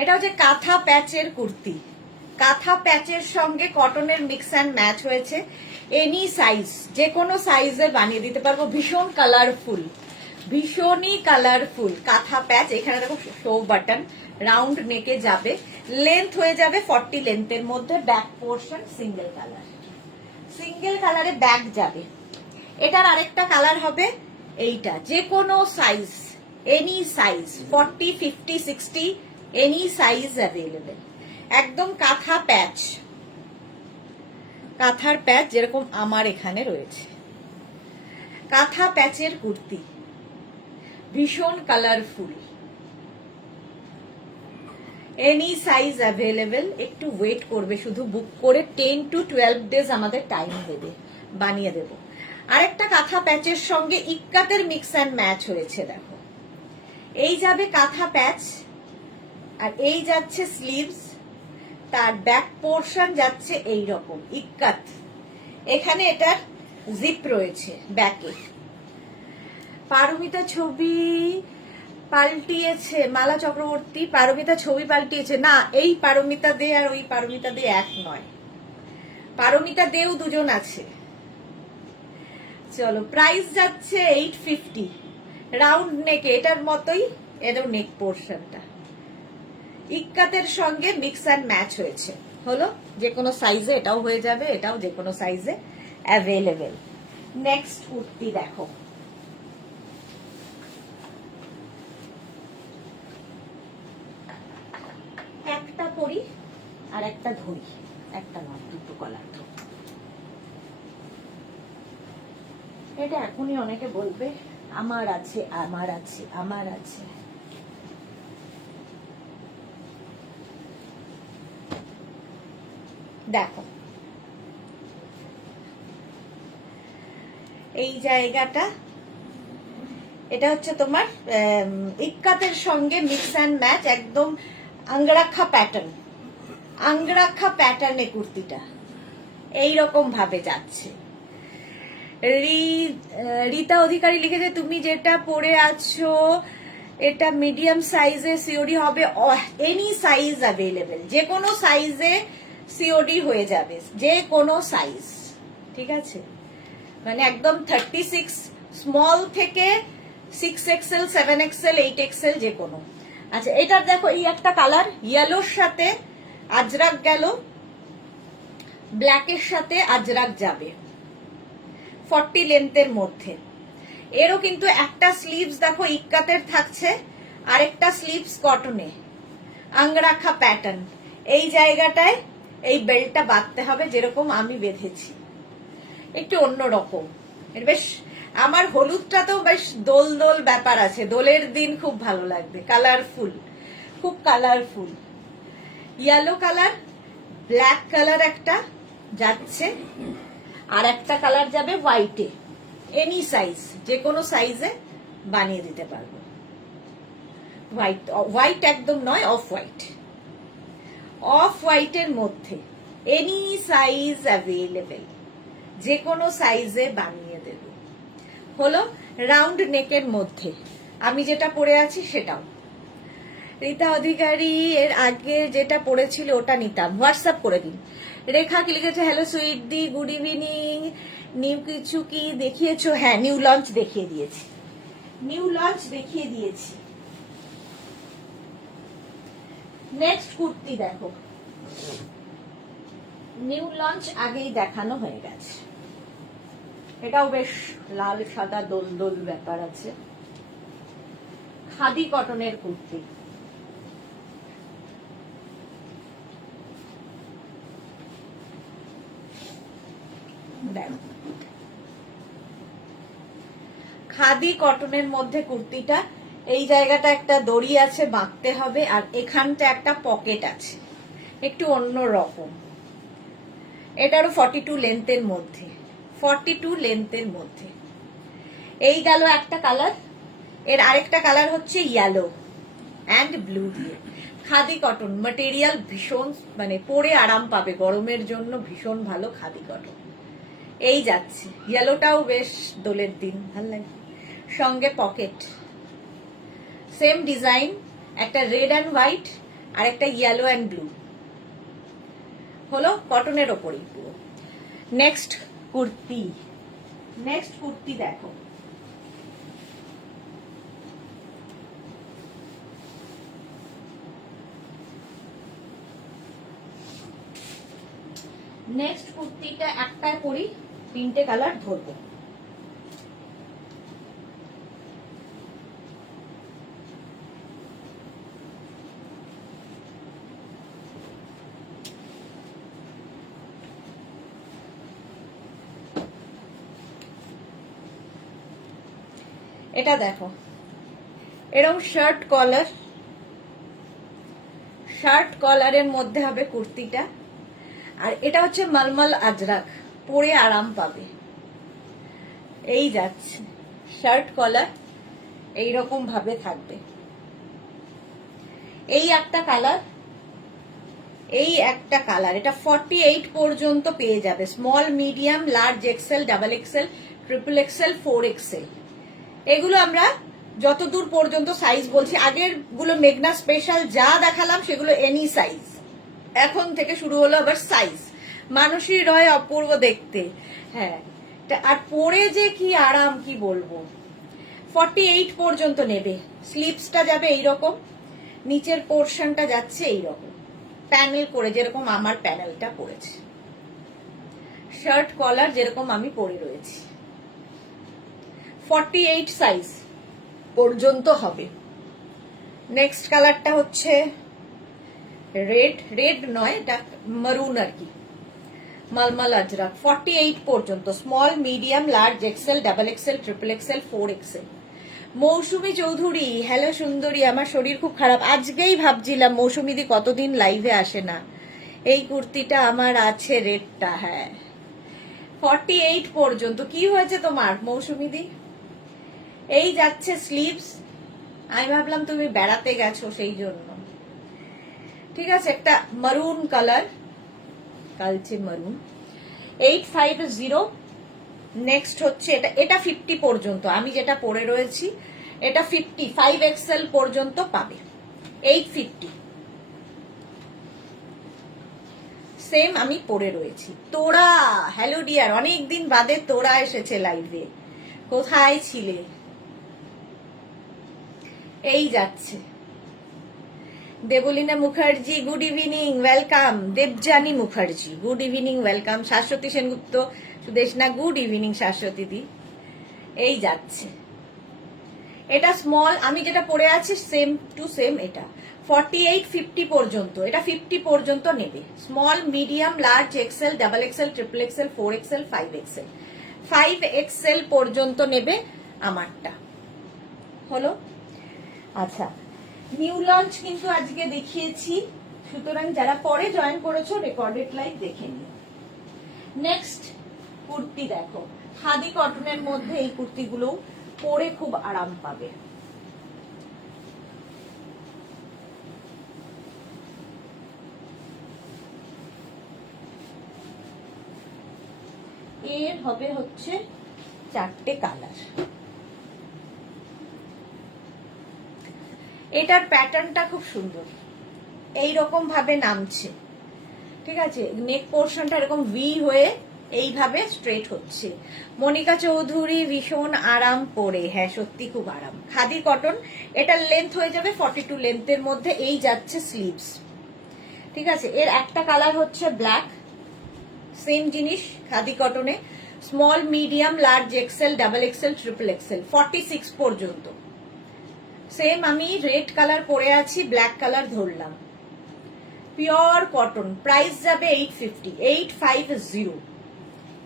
এটা হচ্ছে কাঁথা প্যাচের কুর্তি, কাঁথা প্যাচের সঙ্গে কটনের মিক্স অ্যান্ড ম্যাচ হয়েছে। এনি সাইজ, যে কোনো সাইজে বানিয়ে দিতে পারবো। ভীষণ কালারফুল, ভীষণই কালারফুল কাঁথা প্যাচ। এখানে দেখো শো বাটন, রাউন্ড নেকে যাবে, লেন্থ হয়ে যাবে 40 লেন্থের মধ্যে। Back portion single colour, single কালারে ব্যাক যাবে। এটার আরেকটা কালার হবে এইটা, যে কোনো size, any size, 40, 50, 60, any size available. একদম কাঁথা প্যাচ, কাঁথার প্যাচ যেরকম আমার এখানে রয়েছে, কাঁথা প্যাচের কুর্তি, ভীষণ কালারফুল, এনি সাইজ অ্যাভেলেবেল। একটু ওয়েট করবে, শুধু বুক করে 10 to 12 ডেজ আমাদের টাইম দেবে, বানিয়ে দেব। আরেকটা কাঁথা প্যাচের সঙ্গে ইক্কাতের মিক্স অ্যান্ড ম্যাচ হয়েছে, দেখো এই যাবে কাঁথা প্যাচ, আর এই যাচ্ছে স্লিভস, তার ব্যাক পোর্শন যাচ্ছে এই রকম ইক্কাত, এখানে এটার জিপ রয়েছে ব্যাকে। পারমিতা ছবি পাল্টিয়েছে, মালা চক্রবর্তী পারমিতা ছবি পাল্টিয়েছে না, এই পারমিতা দে আর ওই পারমিতা দে এক নয়, পারমিতা দেও দুজন আছে। চলো, প্রাইস যাচ্ছে 850, রাউন্ড নেকে, এটার মতোই এরও নেক পোর্শনটা ইক্কাতের সঙ্গে মিক্স অ্যান্ড ম্যাচ হয়েছে। হলো, যে কোনো সাইজে এটাও হয়ে যাবে, এটাও যে কোনো সাইজে অ্যাভেলেবেল। নেক্সট কুর্তি দেখো, একটা পরি আর একটা ধরি, একটা না দুটো কলার। এটা এখনই অনেকে বলবে আমার আছে আমার আছে আমার আছে। দেখো এই জায়গাটা, এটা হচ্ছে তোমার ইক্কাতের সঙ্গে মিক্স অ্যান্ড ম্যাচ, একদম আঙ্গরাক্ষা প্যাটার্ন, আঙ্গরাক্ষা প্যাটার্নে কুর্তিটা এইরকম ভাবে যাচ্ছে। রীতা অধিকারী লিখেছে তুমি যেটা পরে আছো এটা মিডিয়াম সাইজে সিওডি হবে, এনি সাইজ অ্যাভেলেবেল, যে কোনো সাইজে সিওডি হয়ে যাবে, যে কোনো সাইজ, ঠিক আছে, মানে একদম 36 স্মল থেকে 6XL 7XL 8XL যে কোনো। আচ্ছা, এটার দেখো এই একটা কালার, ইয়েলোর সাথে আজরাক গেল, ব্ল্যাকের সাথে আজরাক যাবে, 40 লেন্থের মধ্যে। এরও কিন্তু একটা স্লিভস দেখো ইক্কাতের থাকছে, আরেকটা স্লিভস কটনে, আঙ্গরাখা প্যাটার্ন। এই জায়গাটায় এই বেল্টটা বাঁধতে হবে যেরকম আমি বেঁধেছি, একটু অন্যরকম। এর বেশ, আমার হলুদটা তো বেশ দোল দোল ব্যাপার আছে, দোলের দিন খুব ভালো লাগবে, কালারফুল, খুব colourful. Yellow colour, black colour একটা যাচ্ছে, আর একটা কালার যাবে হোয়াইটে, এনি সাইজ, যে কোনো সাইজে বানিয়ে দিতে পারবো। হোয়াইট, হোয়াইট একদম নয়, অফ হোয়াইট, অফ হোয়াইটের মধ্যে এনি সাইজ অ্যাভেলেবেল, যে কোনো সাইজে বানিয়ে দেব। হলো, রাউন্ড নেকের মধ্যে আমি যেটা পরে আছি সেটাও। রীতা অধিকারী এর আগে যেটা পড়েছিল ওটা নিতাম, হোয়াটসঅ্যাপ করে দিন। রেখা কি লিখেছে, হ্যালো সুইট দি, গুড ইভিনিং, নিউ কিছু কি দেখিয়েছো? হ্যাঁ, নিউ লঞ্চ দেখিয়ে দিয়েছি, নিউ লঞ্চ দেখিয়ে দিয়েছি। নেক্সট কুর্তি দেখো, নিউ লঞ্চ আগেই দেখানো হয়ে গেছে, এটাও বেশ লাল সাদা দোল দোল ব্যাপার আছে, খাদি কটনের কুর্তি। খাদি কটনের মধ্যে কুর্তিটা, এই জায়গাটা একটা দড়ি আছে, বাঁধতে হবে, আর এখানটা একটা পকেট আছে, একটু অন্য রকম। এটারও 42 লেন্থের মধ্যে, 42 লেন্থের মধ্যে। এই গেল একটা কালার, এর আরেকটা কালার হচ্ছে ইয়েলো অ্যান্ড ব্লু দিয়ে। খাদি কটন ম্যাটেরিয়াল, ভীষণ মানে পরে আরাম পাবে, গরমের জন্য ভীষণ ভালো খাদি কটন। এই যাচ্ছে, ইয়েলোটাও বেশ দোলের দিন ভাল লাগে, সঙ্গে পকেট, সেম ডিজাইন, একটা রেড অ্যান্ড হোয়াইট আর একটা ইয়েলো অ্যান্ড ব্লু। হলো, কটনের ওপরই পুরো। নেক্সট কুর্তি, নেক্সট কুর্তি দেখো, নেক্সট কুর্তিটা একটাই পরি, তিনটে কালার ধরবো। এটা দেখো, এরকম শার্ট কলারের মধ্যে হবে কুর্তিটা। আর এটা হচ্ছে মলমল আজরাক, পরে আরাম পাবে। এই যাচ্ছে শার্ট কলার, এইরকম ভাবে থাকবে। এই একটা কালার, এটা 48 পর্যন্ত পেয়ে যাবে। Small, medium, large, XL, double XL, triple XL, 4XL। এগুলো আমরা যতদূর পর্যন্ত সাইজ বলছি, আগের গুলো মেঘনা স্পেশাল যা দেখালাম সেগুলো এনি সাইজ। এখন থেকে শুরু হলো আবার সাইজ। মানুষই রয় অপূর্ব দেখতে। হ্যাঁ, আর পরে যে কি আরাম, কি বলবো। 48 পর্যন্ত নেবে। স্লিপসটা যাবে এইরকম, নিচের পোর্শনটা যাচ্ছে এইরকম প্যানেল করে, যেরকম আমার প্যানেলটা পড়েছে। শার্ট কলার যেরকম আমি পরে রয়েছি, 48 সাইজ পর্যন্ত হবে। নেক্সট কালারটা হচ্ছে রেড নয়, এটা মারুন আর কি, মলমল আজরাক, 48 পর্যন্ত। Small, medium, large, XL, double XL, triple XL, 4XL। Mousumi Chowdhury, hello সুন্দরী, আমার শরীর খুব খারাপ। আজকেই ভাবছিলাম মৌসুমীদি কতদিন লাইভে আসে না। এই কুর্তিটা আমার আছে, রেডটা। হ্যাঁ, 48 পর্যন্ত। কি হয়েছে তোমার মৌসুমীদি? এই যাচ্ছে স্লিভস। আমি ভাবলাম তুমি বেড়াতে গেছো সেই জন্য। ঠিক আছে, একটা মারুন কালার, কালচে মারুন, 850। নেক্সট হচ্ছে এটা 50 পর্যন্ত। আমি যেটা পরে রয়েছি এটা 50, 5XL পর্যন্ত পাবে। 850 সেম আমি পরে রয়েছি। তোরা, হ্যালো ডিয়ার, অনেকদিন বাদে তোরা এসেছে লাইভে। কোথায় ছিলে? এই যাচ্ছে Debolina Mukherjee, good evening, welcome. Debjani Mukherjee, good evening, welcome. Saswati Sengupta, Sudeshna, good evening Saswati দি। এই যাচ্ছে, এটা স্মল, আমি যেটা পরে আছি সেম টু সেম। এটা 48, 50 পর্যন্ত। এটা 50 পর্যন্ত নেবে। Small, medium, large, XL, double XL, triple XL, 4XL, 5XL। 5XL পর্যন্ত নেবে আমারটা। হলো? আচ্ছা, নিউ লঞ্চ কিন্তু আজকে দেখিয়েছি, সুতরাং যারা পরে জয়েন করেছো রেকর্ডেড লাইভ দেখে নিও। নেক্সট কুর্তি দেখো, খাদি কটনের মধ্যে এই কুর্তিগুলো পরে খুব আরাম পাবে। এর হবে হচ্ছে 4টে কালার। এটার প্যাটার্নটা খুব সুন্দর, এইরকম ভাবে নামছে। ঠিক আছে, নেক পোর্শনটা এরকম ভি হয়ে এইভাবে স্ট্রেট হচ্ছে। মনিকা চৌধুরী, ভীষণ আরাম পরে। হ্যাঁ, সত্যি খুব আরাম। খাদি কটন, এটার লেন্থ হয়ে যাবে 42 লেন্থের মধ্যে। এই যাচ্ছে স্লিভস। ঠিক আছে, এর একটা কালার হচ্ছে ব্ল্যাক, সেম জিনিস খাদি কটনে। Small, medium, large, XL, double XL, triple XL, 46 পর্যন্ত। সেম আমি রেড কালার পরে আছি, ব্ল্যাক কালার ধরলাম। পিওর কটন, প্রাইস যাবে 850, 850।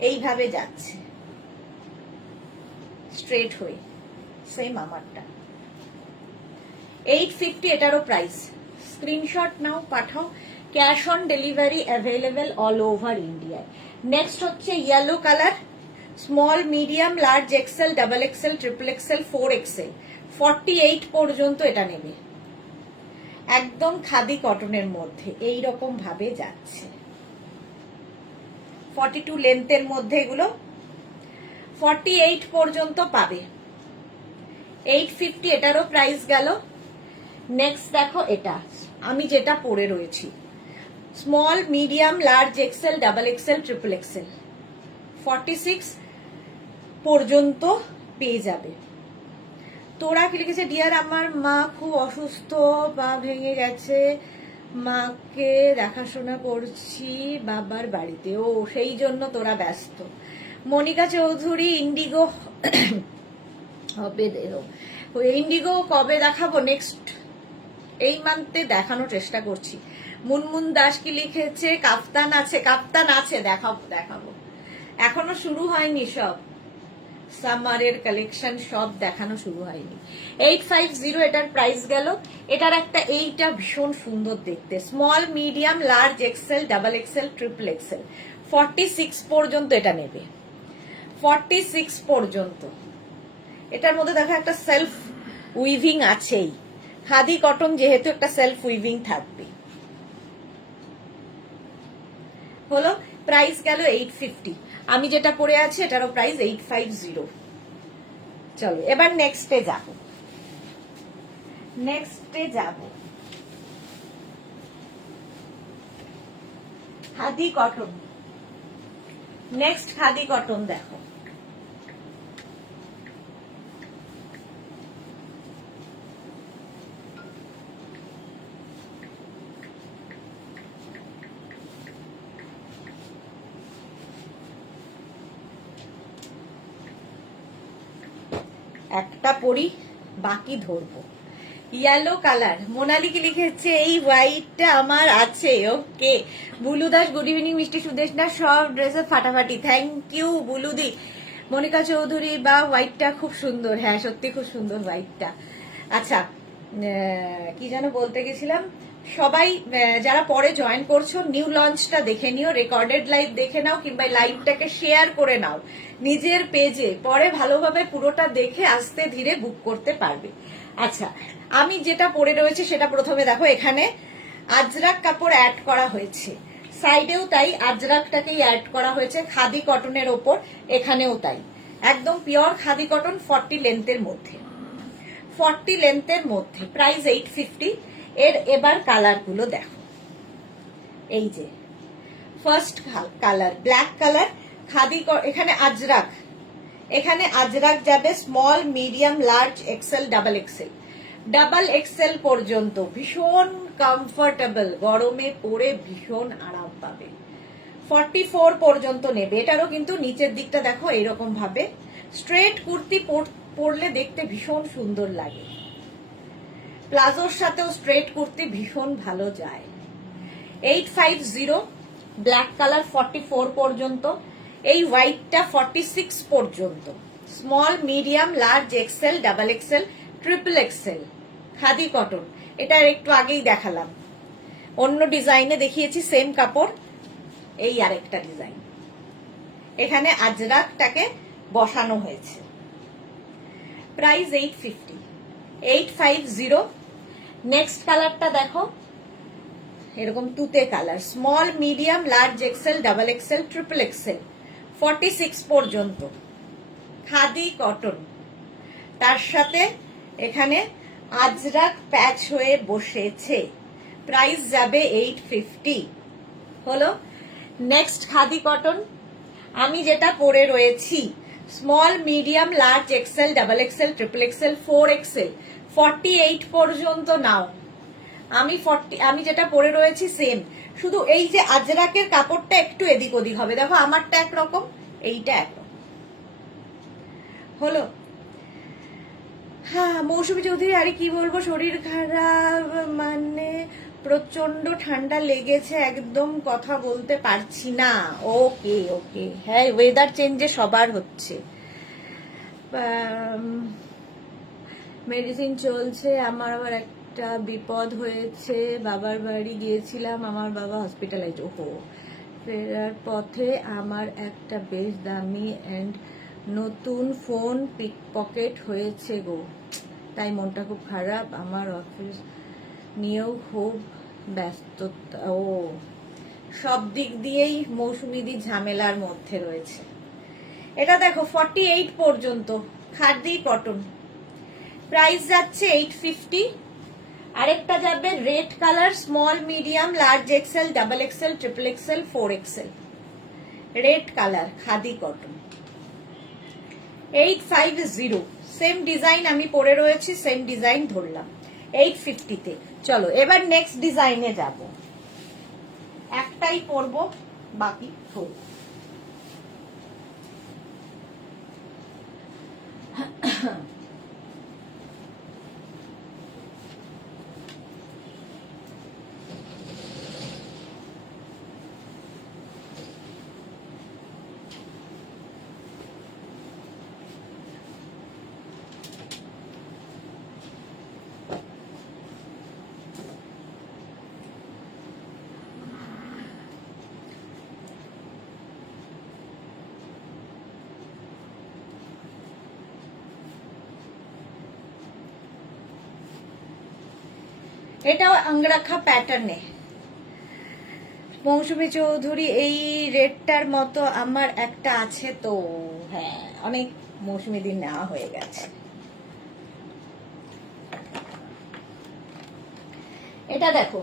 এইভাবে যাচ্ছে স্ট্রেট হয়ে, সেম আমারটা 850। এটারও প্রাইস। স্ক্রিনশট নাও, পাঠাও। Cash on delivery available all over ইন্ডিয়ায়। নেক্সট হচ্ছে yellow colour, small, medium, large, XL, double XL, triple XL, 4XL, 48 পর্যন্ত এটা নেবে। একদম খাদি কটনের মধ্যে এইরকম ভাবে যাচ্ছে। 42 লেন্থের মধ্যে এগুলো 48 পর্যন্ত পাবে। 850 এটারও প্রাইস গেল। নেক্সট দেখো, এটা আমি যেটা পরে রয়েছি, small, medium, large, XL, double XL, triple XL, 46 পর্যন্ত পেয়ে যাবে। তোরা কি লিখেছে, ডিয়ার আমার মা খুব অসুস্থ, পা ভেঙে গেছে, মাকে দেখাশোনা করছি বাবার বাড়িতে। ও, সেই জন্য তোরা ব্যস্ত। মনিকা চৌধুরী, ইন্ডিগো হবে, ইন্ডিগো কবে দেখাবো? নেক্সট এই মান্থে দেখানোর চেষ্টা করছি। মুনমুন দাস কি লিখেছে, কাপ্তান আছে, কাপ্তান আছে, দেখাবো। এখনো শুরু হয়নি সব। সামারের কালেকশন সব দেখানো শুরু হয়নি। 850 এটার প্রাইস গেল। এটার একটা এইটা ভীষণ সুন্দর দেখতে, small medium large XL double XL triple XL 46 পর্যন্ত এটা নেবে, 46 পর্যন্ত। এটার মধ্যে দেখো একটা সেলফ উইভিং আছেই, খাদি কটন যেহেতু একটা সেলফ উইভিং থাকবে। হলো প্রাইস গেল 850। আমি যেটা পরে আছি এটারও প্রাইস 850। চলো এবার নেক্সটে যাব, khadi cotton. Next khadi cotton দেখো, একটা পরি বাকি ধরবো। ইয়েলো কালার, মোনালি কি লিখেছে এই হোয়াইটটা আমার আছে। ওকে বুলু দাস, গুড ইভিনিং মিষ্টি সুদেশ না, সব ড্রেসে ফাটাফাটি, থ্যাংক ইউ বুলুদি। মনিকা চৌধুরী, বা হোয়াইটটা খুব সুন্দর, হ্যাঁ সত্যি খুব সুন্দর হোয়াইটটা। আচ্ছা কি যেন বলতে গেছিলাম, সবাই যারা পরে জয়েন করছো নিউ লঞ্চটা দেখে নিও, রেকর্ডেড লাইভ দেখে নাও, কিংবা লাইভটাকে শেয়ার করে নাও নিজের পেজে, পরে ভালোভাবে পুরোটা দেখে আস্তে ধীরে বুক করতে পারবে। আচ্ছা আমি যেটা পরে রয়েছে সেটা প্রথমে দেখো, এখানে আজরাক কাপড় অ্যাড করা হয়েছে, সাইডেও তাই আজরাকটাকেই অ্যাড করা হয়েছে খাদি কটনের ওপর, এখানেও তাই, একদম পিওর খাদি কটন 40 লেন্থের মধ্যে, 40 লেন্থের মধ্যে, প্রাইস 850। এর এবার কালার গুলো দেখো, এই যে first colour black colour, khadi এখানে আজরাক যাবে small medium large XL double Excel পর্যন্ত, ভীষণ কমফোর্টেবল, গরমে পরে ভীষণ আরাম পাবে। 44 পর্যন্ত নেবে। এটারও কিন্তু নিচের দিকটা দেখো এইরকম ভাবে, স্ট্রেট কুর্তি পরলে দেখতে ভীষণ সুন্দর লাগে, প্লাজোর সাথেও স্ট্রেট কুর্তি ভীষণ ভালো যায়। 850 ব্ল্যাক কালার 44 পর্যন্ত, এই হোয়াইটটা 46 পর্যন্ত, small medium large XL double XL triple Excel khadi cotton. এটা একটু আগেই দেখালাম, অন্য ডিজাইনে দেখিয়েছি সেম কাপড়, এই আরেকটা ডিজাইন, এখানে আজরাকটাকে বসানো হয়েছে। প্রাইস 850। নেক্সট কালারটা দেখো, এরকম তুতে colour, small medium large XL double XL triple XL 46 পর্যন্ত খাদি কটন, তার সাথে এখানে আজরাক প্যাচ হয়ে বসেছে, প্রাইস যাবে 850। হলো নেক্সট খাদি কটন। আমি যেটা পরে রয়েছি small medium large XL double XL triple XL 4XL 48 পর্যন্ত নাও। আমি যেটা পরে রয়েছি সেম, শুধু এই যে আজরাকের কাপড়টা একটু এদিক ওদিক হবে, দেখো আমারটা একরকম, এইটা একরকম। হলো হ্যাঁ মৌসুমী চৌধুরী, আরে কি বলবো, শরীর খারাপ, মানে প্রচন্ড ঠান্ডা লেগেছে, একদম কথা বলতে পারছি না। ওকে ওকে, হ্যাঁ ওয়েদার চেঞ্জে সবার হচ্ছে, মেডিসিন চলছে। আমার আবার একটা বিপদ হয়েছে, বাবার বাড়ি গিয়েছিলাম, আমার বাবা হসপিটালাইজ, ওহো, ফেরার পথে আমার একটা বেশ দামি অ্যান্ড নতুন ফোন পিকপকেট হয়েছে গো, তাই মনটা খুব খারাপ, আমার অফিস নিয়েও খুব ব্যস্ততা, ও সব দিক দিয়েই মৌসুমীদি ঝামেলার মধ্যে রয়েছে। এটা দেখো 48 পর্যন্ত খাদি কটন, প্রাইস যাচ্ছে 850। আরেকটা যাবে red colour, small medium large XL double XL triple XL 4XL, red colour khadi cotton 850। Same design আমি পরে রয়েছি, সেম ডিজাইন ধরলাম 850-তে। চলো এবার নেক্সট ডিজাইনে যাব, একটাই পরবো বাকি ধরবো। এটাও আঙ্গরাখা প্যাটার্নে। মৌসুমী চৌধুরী, এই রেডটার মতো আমার একটা আছে তো। হ্যাঁ, অনেক মৌসুমী দিন নেওয়া হয়ে গেছে। এটা দেখো,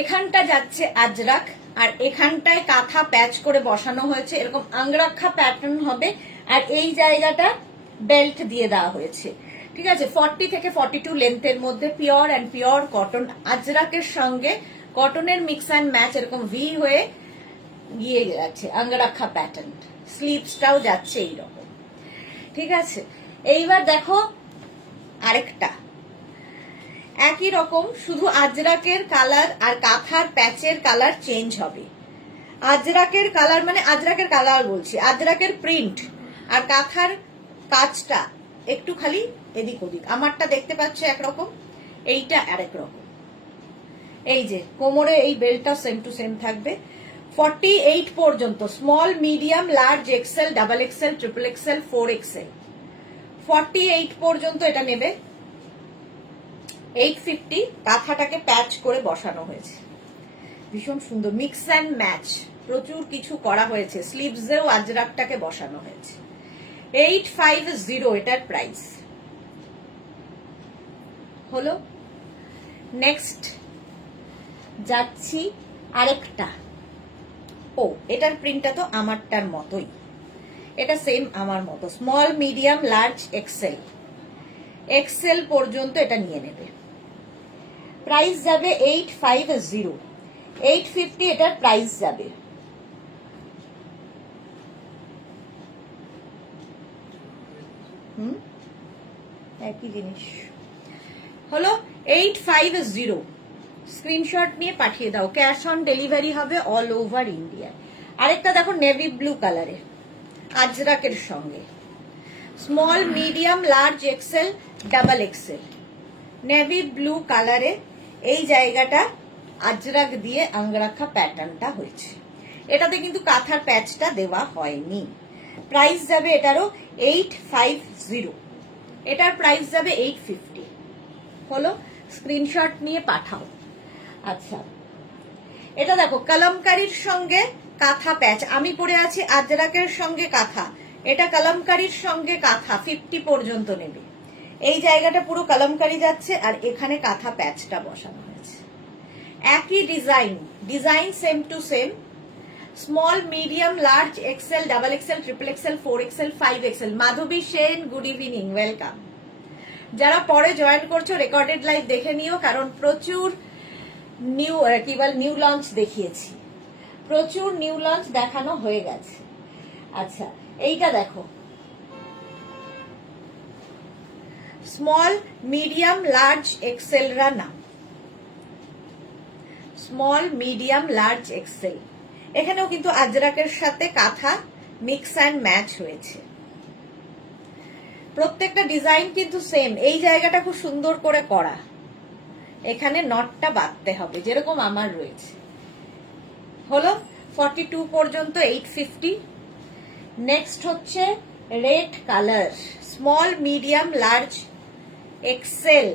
এখানটা যাচ্ছে আজরাক, আর এখানটায় কাঁথা প্যাচ করে বসানো হয়েছে, এরকম আঙ্গরাখা প্যাটার্ন হবে। আর এই জায়গাটা বেল্ট দিয়ে দেওয়া হয়েছে, ঠিক আছে। 40 থেকে 42 লেন্থের মধ্যে পিওর অ্যান্ড পিওর কটন, আজরাকের সঙ্গে কটনের মিক্স অ্যান্ড ম্যাচ, এরকম ভি হয়ে গিয়ে যাচ্ছে আঙ্গরাখা প্যাটার্ন। স্লিভসটাও যাচ্ছে এইরকম, ঠিক আছে। এইবার দেখো আরেকটা একই রকম, শুধু আজরাকের কালার আর কাঁথার প্যাচের কালার চেঞ্জ হবে। আজরাকের কালার মানে আজরাকের কালার বলছি, আজরাকের প্রিন্ট আর কাঁথার কাজটা একটু খালি এদিক ওদিক। আমারটা দেখতে পাচ্ছ একরকম, এইটা আরেক রকম। এই যে কোমরে এই বেল্টটা সেম টু সেম থাকবে। 48 পর্যন্ত, small, medium, large, XL, double XL, triple XL, 4XL, 48 পর্যন্ত এটা নেবে। 850, কাঁথাটাকে প্যাচ করে বসানো হয়েছে, ভীষণ সুন্দর মিক্স অ্যান্ড ম্যাচ, প্রচুর কিছু করা হয়েছে। স্লিভসেও আজরাকটাকে বসানো হয়েছে। 850 এটার প্রাইস হলো। নেক্সট যাচ্ছি আরেকটা। ও, এটার প্রিন্টটা তো আমারটার মতোই, এটা সেম আমার মতো। Small, medium, large, XL, XL পর্যন্ত এটা নিয়ে নেবে। প্রাইস যাবে 850, 850 এটার প্রাইস যাবে। একই জিনিস হলো 850। স্ক্রিনশট নিয়ে পাঠিয়ে দাও, ক্যাশ অন ডেলিভারি হবে অল ওভার ইন্ডিয়া। আরেকটা দেখো নেভি ব্লু কালারে আজরাকের সঙ্গে, small, medium, large, XL, double XL, navy blue কালারে এই জায়গাটা আজরাক দিয়ে আঙ্গরাখা প্যাটার্নটা হয়েছে। এটাতে কিন্তু কাঁথার প্যাচটা দেওয়া হয়নি। প্রাইস যাবে এটারও 850, এটার প্রাইস যাবে 850 হলো। স্ক্রিনশট নিয়ে পাঠাও। আচ্ছা, এটা দেখো কলমকারীর সঙ্গে কাঁথা প্যাচ, আমি পরে আছি আজরাকের সঙ্গে কাঁথা, এটা কলমকারীর সঙ্গে কাঁথা 50 পর্যন্ত নেবে। এই জায়গাটা পুরো কলমকারী যাচ্ছে আর এখানে কাঁথা প্যাচটা বসানো হয়েছে। একই design, design same to same. Small, medium, large, XL, double XL, triple XL, 4XL, 5XL। Madhabi Sen, good evening, welcome. যারা পরে জয়েন করছো রেকর্ডেড লাইভ দেখে নিও, কারণ প্রচুর নিউ লঞ্চ দেখিয়েছি, প্রচুর নিউ লঞ্চ দেখানো হয়ে গেছে। আচ্ছা, এইটা দেখো, স্মল, মিডিয়াম, লার্জ, এক্সেল রা নাম, স্মল, মিডিয়াম, লার্জ, এক্সেল। এখানেও কিন্তু আজরাকের সাথে কাঁথা মিক্স অ্যান্ড ম্যাচ হয়েছে। প্রত্যেকটা ডিজাইন কিন্তু সেম। এই জায়গাটা খুব সুন্দর করে করা, এখানে নটটা বাঁধতে হবে যেরকম আমার রয়েছে। হলো 42 পর্যন্ত 850। নেক্সট হচ্ছে red colour, small, medium, large, XL.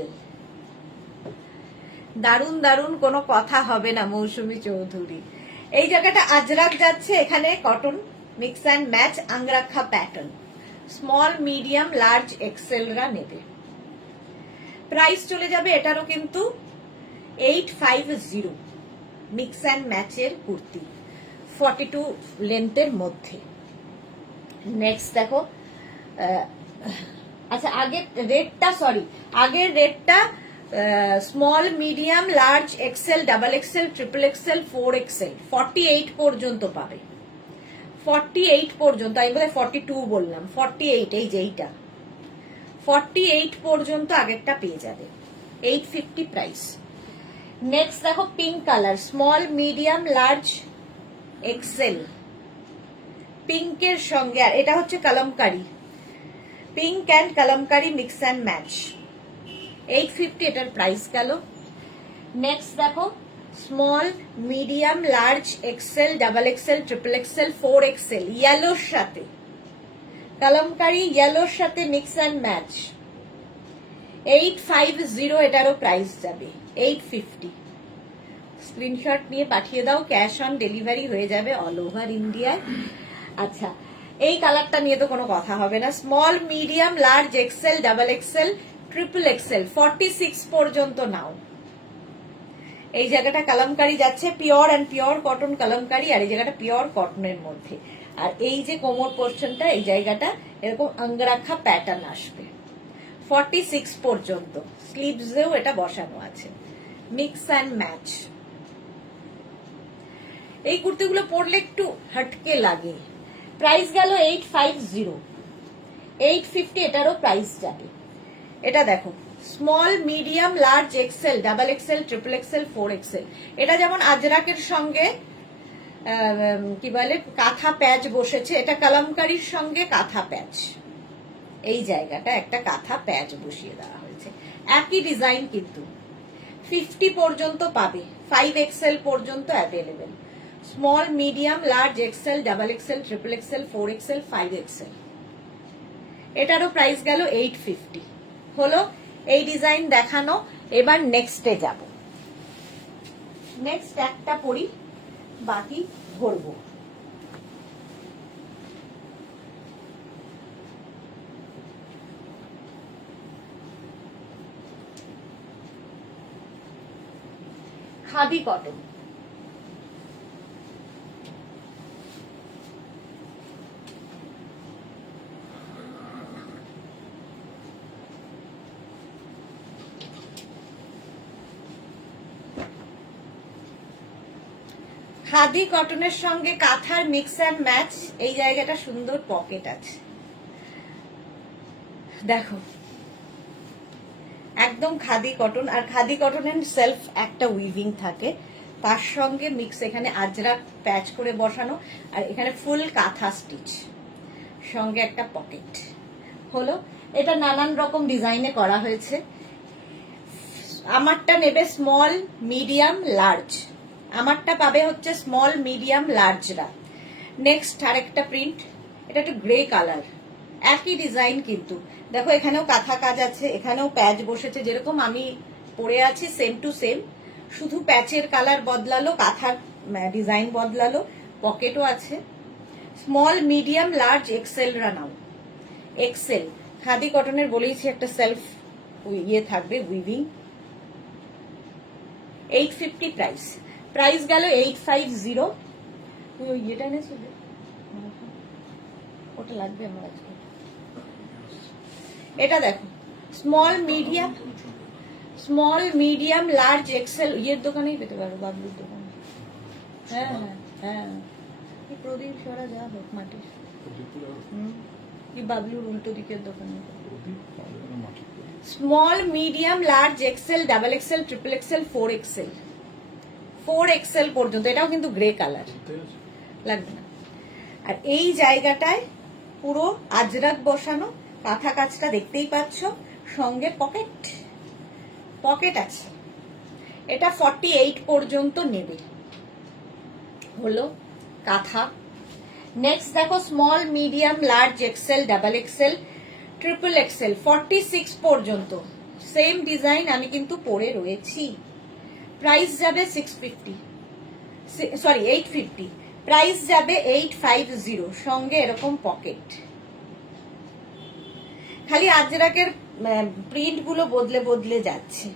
দারুন দারুন, কোনো কথা হবে না মৌসুমী চৌধুরী। এই জায়গাটা আজরাক যাচ্ছে, এখানে cotton mix and match angrakha pattern. Small, medium, large, XL রা নেবে। প্রাইস চলে যাবে এটারও কিন্তু 850, মিক্স অ্যান্ড ম্যাচের কুর্তি 42 লেন্থের মধ্যে। নেক্সট দেখো, আচ্ছা আগের রেটটা small, medium, large, XL, double XL, triple XL, 4XL, 48 পর্যন্ত পাবে। 48 পর্যন্ত, আমি বোধহয় 42 বললাম, 48, এই যে এইটা 48 পর্যন্ত আগেরটা পেয়ে যাবে। 850 প্রাইস। নেক্সট দেখো pink colour, small, medium, large, XL, পিঙ্কের সঙ্গে, আর এটা হচ্ছে Kalamkari, pink and Kalamkari mix and match. 850 এটার প্রাইস গেল। নেক্সট দেখো small, medium, large, XL, double XL, triple XL, 4XL, ইয়েলোর সাথে কলমকারি, ইয়েলোর সাথে মিক্স অ্যান্ড ম্যাচ। 850 এটারও প্রাইস যাবে 850। স্ক্রিনশট নিয়ে পাঠিয়ে দাও, ক্যাশ অন ডেলিভারি হয়ে যাবে অল ওভার ইন্ডিয়ায়। আচ্ছা, এই কালারটা নিয়ে তো কোনো কথা হবে না। Small, medium, large, XL, double XL, triple XL 46 পর্যন্ত নাও। এই জায়গাটা কালামকারি যাচ্ছে, pure and pure cotton Kalamkari, আর এই জায়গাটা পিওর কটনের মধ্যে। আর এই যে কোমর পোর্শনটা, এই জায়গাটা এরকম অঙ্গরাখা প্যাটার্ন আসবে 46 পর্যন্ত। স্লিভসেও এটা বসানো আছে, মিক্স অ্যান্ড ম্যাচ। এই কুর্তিগুলো পরলে একটু হটকে লাগে। প্রাইস গেল 850, 850 এটারও প্রাইস যাবে। এটা দেখো, small, medium, large, XL, double XL, triple XL, 4 XL. এটা যেমন আজরাকের সঙ্গে কি বলে কাঁথা প্যাচ বসেছে, এটা কালামকারির সঙ্গে কাঁথা প্যাচ। এই জায়গাটা একটা কাঁথা প্যাচ বসিয়ে দেওয়া হয়েছে, একই ডিজাইন কিন্তু 50 পর্যন্ত পাবে, 5 এক্সেল পর্যন্ত available. Small, medium, large, XL, double XL, triple XL, 4 XL, 5 XL. এটারও প্রাইস গেল 850। হলো এই ডিজাইন দেখানো। এবার নেক্সটে যাব। নেক্সট একটা পরি, বাকি ধরবো। খাদি কটন। খাদি কটনের সঙ্গে কাঁথার মিক্স অ্যান্ড ম্যাচ। এই জায়গাটা সুন্দর পকেট আছে, দেখো একদম খাদি কটন। আর খাদি কটনের সেলফ একটা উইভিং থাকে, তার সঙ্গে মিক্স এখানে আজরাক প্যাচ করে বসানো, আর এখানে ফুল কাঁথা স্টিচ, সঙ্গে একটা পকেট। হলো এটা নানান রকম ডিজাইনে করা হয়েছে। আমারটা নেবে স্মল, মিডিয়াম, লার্জ। আমারটা পাবে হচ্ছে স্মল, মিডিয়াম, লার্জরা। নেক্সট আরেকটা প্রিন্ট, এটা একটু গ্রে কালার, একই ডিজাইন কিন্তু দেখো এখানেও কাঁথা কাজ আছে, এখানেও প্যাচ বসেছে, যেরকম আমি পরে আছি সেম টু সেম, শুধু প্যাচের কালার বদলালো, কাঁথার ডিজাইন বদলালো, পকেটও আছে। স্মল, মিডিয়াম, লার্জ, এক্সেলরা নাও। এক্সেল খাদি কটনের বলেইছি একটা সেলফ ইয়ে থাকবে উইভিং। 850 প্রাইস। প্রাইস গেল 850। তুই ওই ইয়েটা এনেছিল, ওটা লাগবে আমার আজকে। এটা দেখো, স্মল, মিডিয়াম, লার্জ, এক্সেল ইয়ের দোকানেই পেতে পারো, বাবলুর দোকানে। হ্যাঁ হ্যাঁ হ্যাঁ, প্রদীপ সরা যা হোক মাটির, কি বাবলুর উল্টো দিকের দোকানে। Small, medium, large, XL, double XL, triple XL, 4 XL, 4 XL পর্যন্ত। এটাও কিন্তু গ্রে কালার, লাগবে না। আর এই জায়গাটায় পুরো আজরাক বসানো, কাঁথা কাজটা দেখতেই পাচ্ছ, সঙ্গে পকেট আছে। এটা 48 পর্যন্ত নেবে। হলো কাঁথা। নেক্সট দেখো, small, medium, large, XL, double XL, triple XL 46 পর্যন্ত। সেম ডিজাইন আমি কিন্তু পরে রয়েছি। প্রাইস যাবে 850। প্রাইস যাবে 850, সঙ্গে এরকম পকেট। খালি আজরাকের প্রিন্ট গুলো বদলে বদলে যাচ্ছে,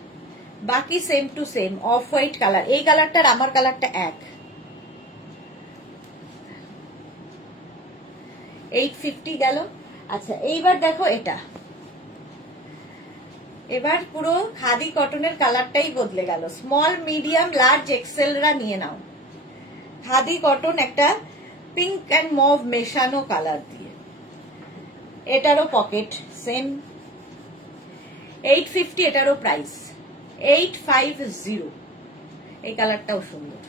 বাকি same to same. Off white colour, এই কালারটার আমার কালারটা এক। 850 গেল। আচ্ছা এইবার দেখো এটা, এবার পুরো খাদি কটনের কালারটাই বদলে গেল। স্মল, মিডিয়াম, লার্জ, এক্সেলরা নিয়ে নাও। খাদি কটন একটা পিঙ্ক অ্যান্ড মভ মেশানো কালার দিয়ে, এটারও পকেট সেম। 850 এটারও প্রাইস 850। এই কালারটাও সুন্দর।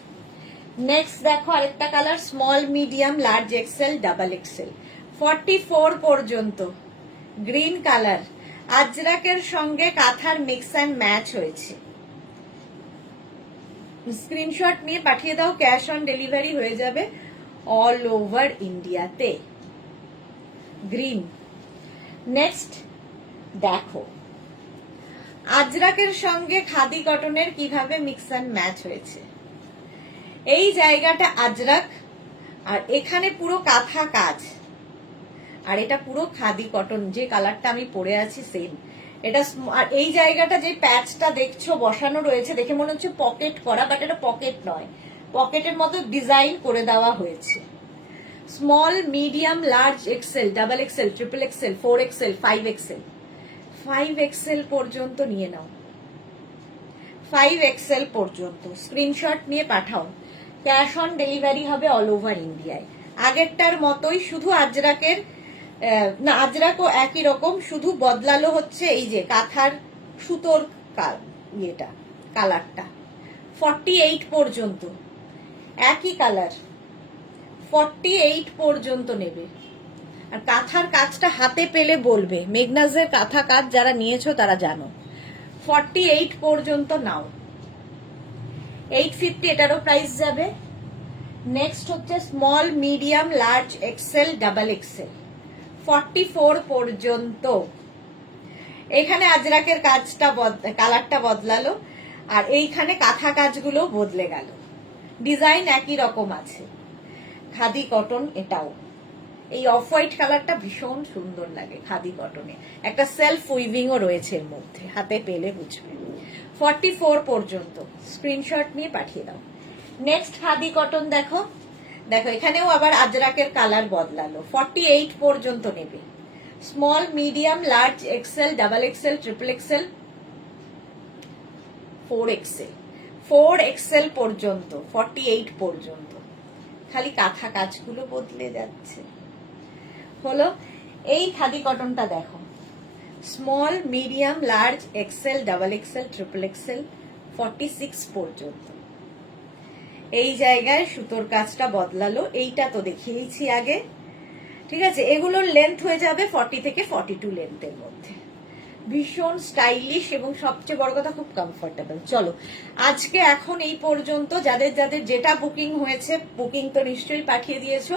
নেক্সট দেখো আরেকটা colour, small, medium, large, XL, double XL 44 পর্যন্ত। গ্রিন কালার, আজরাকের সঙ্গে কাঁথার মিক্স অ্যান্ড ম্যাচ হয়েছে। স্ক্রিনশট নিয়ে পাঠিয়ে দাও, ক্যাশ অন ডেলিভারি হয়ে যাবে অল ওভার ইন্ডিয়াতে। গ্রিন। নেক্সট দেখো, আজরাকের সঙ্গে খাদি কটনের কিভাবে মিক্স অ্যান্ড ম্যাচ হয়েছে। এই জায়গাটা আজরাক, আর এখানে পুরো কাঁথা কাজ, আর এটা পুরো খাদি কটন, যে কালারটা আমি পরে আছি সেম এটা। আর এই জায়গাটা যে প্যাচটা দেখছো বসানো রয়েছে, দেখে মনে হচ্ছে পকেট করা, বাট এটা পকেট নয়, পকেটের মতো ডিজাইন করে দেওয়া হয়েছে। Small, medium, large, XL, double XL, triple XL, 4XL, 5XL, 5XL পর্যন্ত নিয়ে নাও। 5XL পর্যন্ত স্ক্রিনশট নিয়ে পাঠাও। ক্যাশ অন ডেলিভারি হবে অল ওভার ইন্ডিয়ায়। আগেরটার মতোই, শুধু আজরাকের না, আজরাকও একই রকম, শুধু বদলালো হচ্ছে এই যে কাঁথার সুতোর ইয়েটা, কালারটা। 48 পর্যন্ত একই কালার, 48 পর্যন্ত নেবে। আর কাঁথার কাজটা হাতে পেলে বলবে, মেঘনাজের কাঁথা কাজ যারা নিয়েছো তারা জানো। 48 পর্যন্ত নাও। 850 এটারও প্রাইস যাবে। নেক্সট হচ্ছে small, medium, large, XL, double XL, 44 পর্যন্ত। এখানে আজরাকের কাজটা কালারটা বদলালো, আর এইখানে কাঁথা কাজগুলো বদলে গেল, ডিজাইন একই রকম আছে। খাদি কটন এটাও। এই অফ হোয়াইট কালারটা ভীষণ সুন্দর লাগে খাদি কটনে, একটা সেলফ উইভিংও রয়েছে এর মধ্যে, হাতে পেলে বুঝবে। 44 পর্যন্ত স্ক্রিনশট নিয়ে পাঠিয়ে দাও। নেক্সট খাদি কটন দেখো, দেখো এখানেও আবার আজরাকের কালার বদলালো। 48 পর্যন্ত নেবে। Small, medium, large, XL, double XL, triple XL, 4XL, 4XL পর্যন্ত, 48 পর্যন্ত। খালি কাঁথা কাজগুলো বদলে যাচ্ছে। হলো এই খাদি কটনটা দেখো, small, medium, large, XL, double XL, triple XL, 46 পর্যন্ত। এই জায়গায় সুতোর কাজটা বদলালো, এইটা তো দেখিয়েছি আগে, ঠিক আছে। এগুলোর লেন্থ হয়ে যাবে 40 থেকে 42 লেন্থের মধ্যে। ভীষণ স্টাইলিশ এবং সবচেয়ে বড় কথা খুব কমফোর্টেবল। চলো আজকে এখন এই পর্যন্ত। যাদের যাদের যেটা বুকিং হয়েছে, বুকিং তো নিশ্চয়ই পাঠিয়ে দিয়েছো।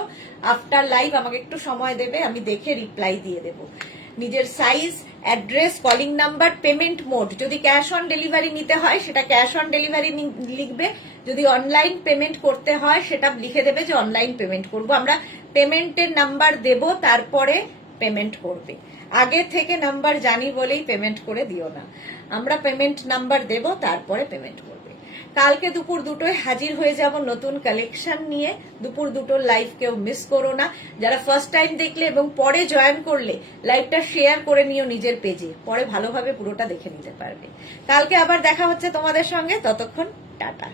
আফটার লাইভ আমাকে একটু সময় দেবে, আমি দেখে রিপ্লাই দিয়ে দেবো। নিজের size, address, calling number, payment mode, যদি ক্যাশ অন ডেলিভারি নিতে হয় সেটা ক্যাশ অন ডেলিভারি লিখবে, যদি অনলাইন পেমেন্ট করতে হয় সেটা লিখে দেবে যে অনলাইন পেমেন্ট করব। আমরা পেমেন্টের নাম্বার দেব, তারপরে পেমেন্ট করবে। আগে থেকে নাম্বার জানি বলেই পেমেন্ট করে দিও না, আমরা পেমেন্ট নাম্বার দেব, তারপরে পেমেন্ট করবে। কালকে দুপুর 2টোয় হাজির হয়ে যাব নতুন কালেকশন নিয়ে। দুপুর 2টোর লাইভ কেউ মিস করো না। যারা ফার্স্ট টাইম দেখলে এবং পরে জয়েন করলে, লাইভটা শেয়ার করে নিও নিজের পেজে, পরে ভালোভাবে পুরোটা দেখে নিতে পারবে। কালকে আবার দেখা হচ্ছে তোমাদের সঙ্গে, ততক্ষণ টাটা।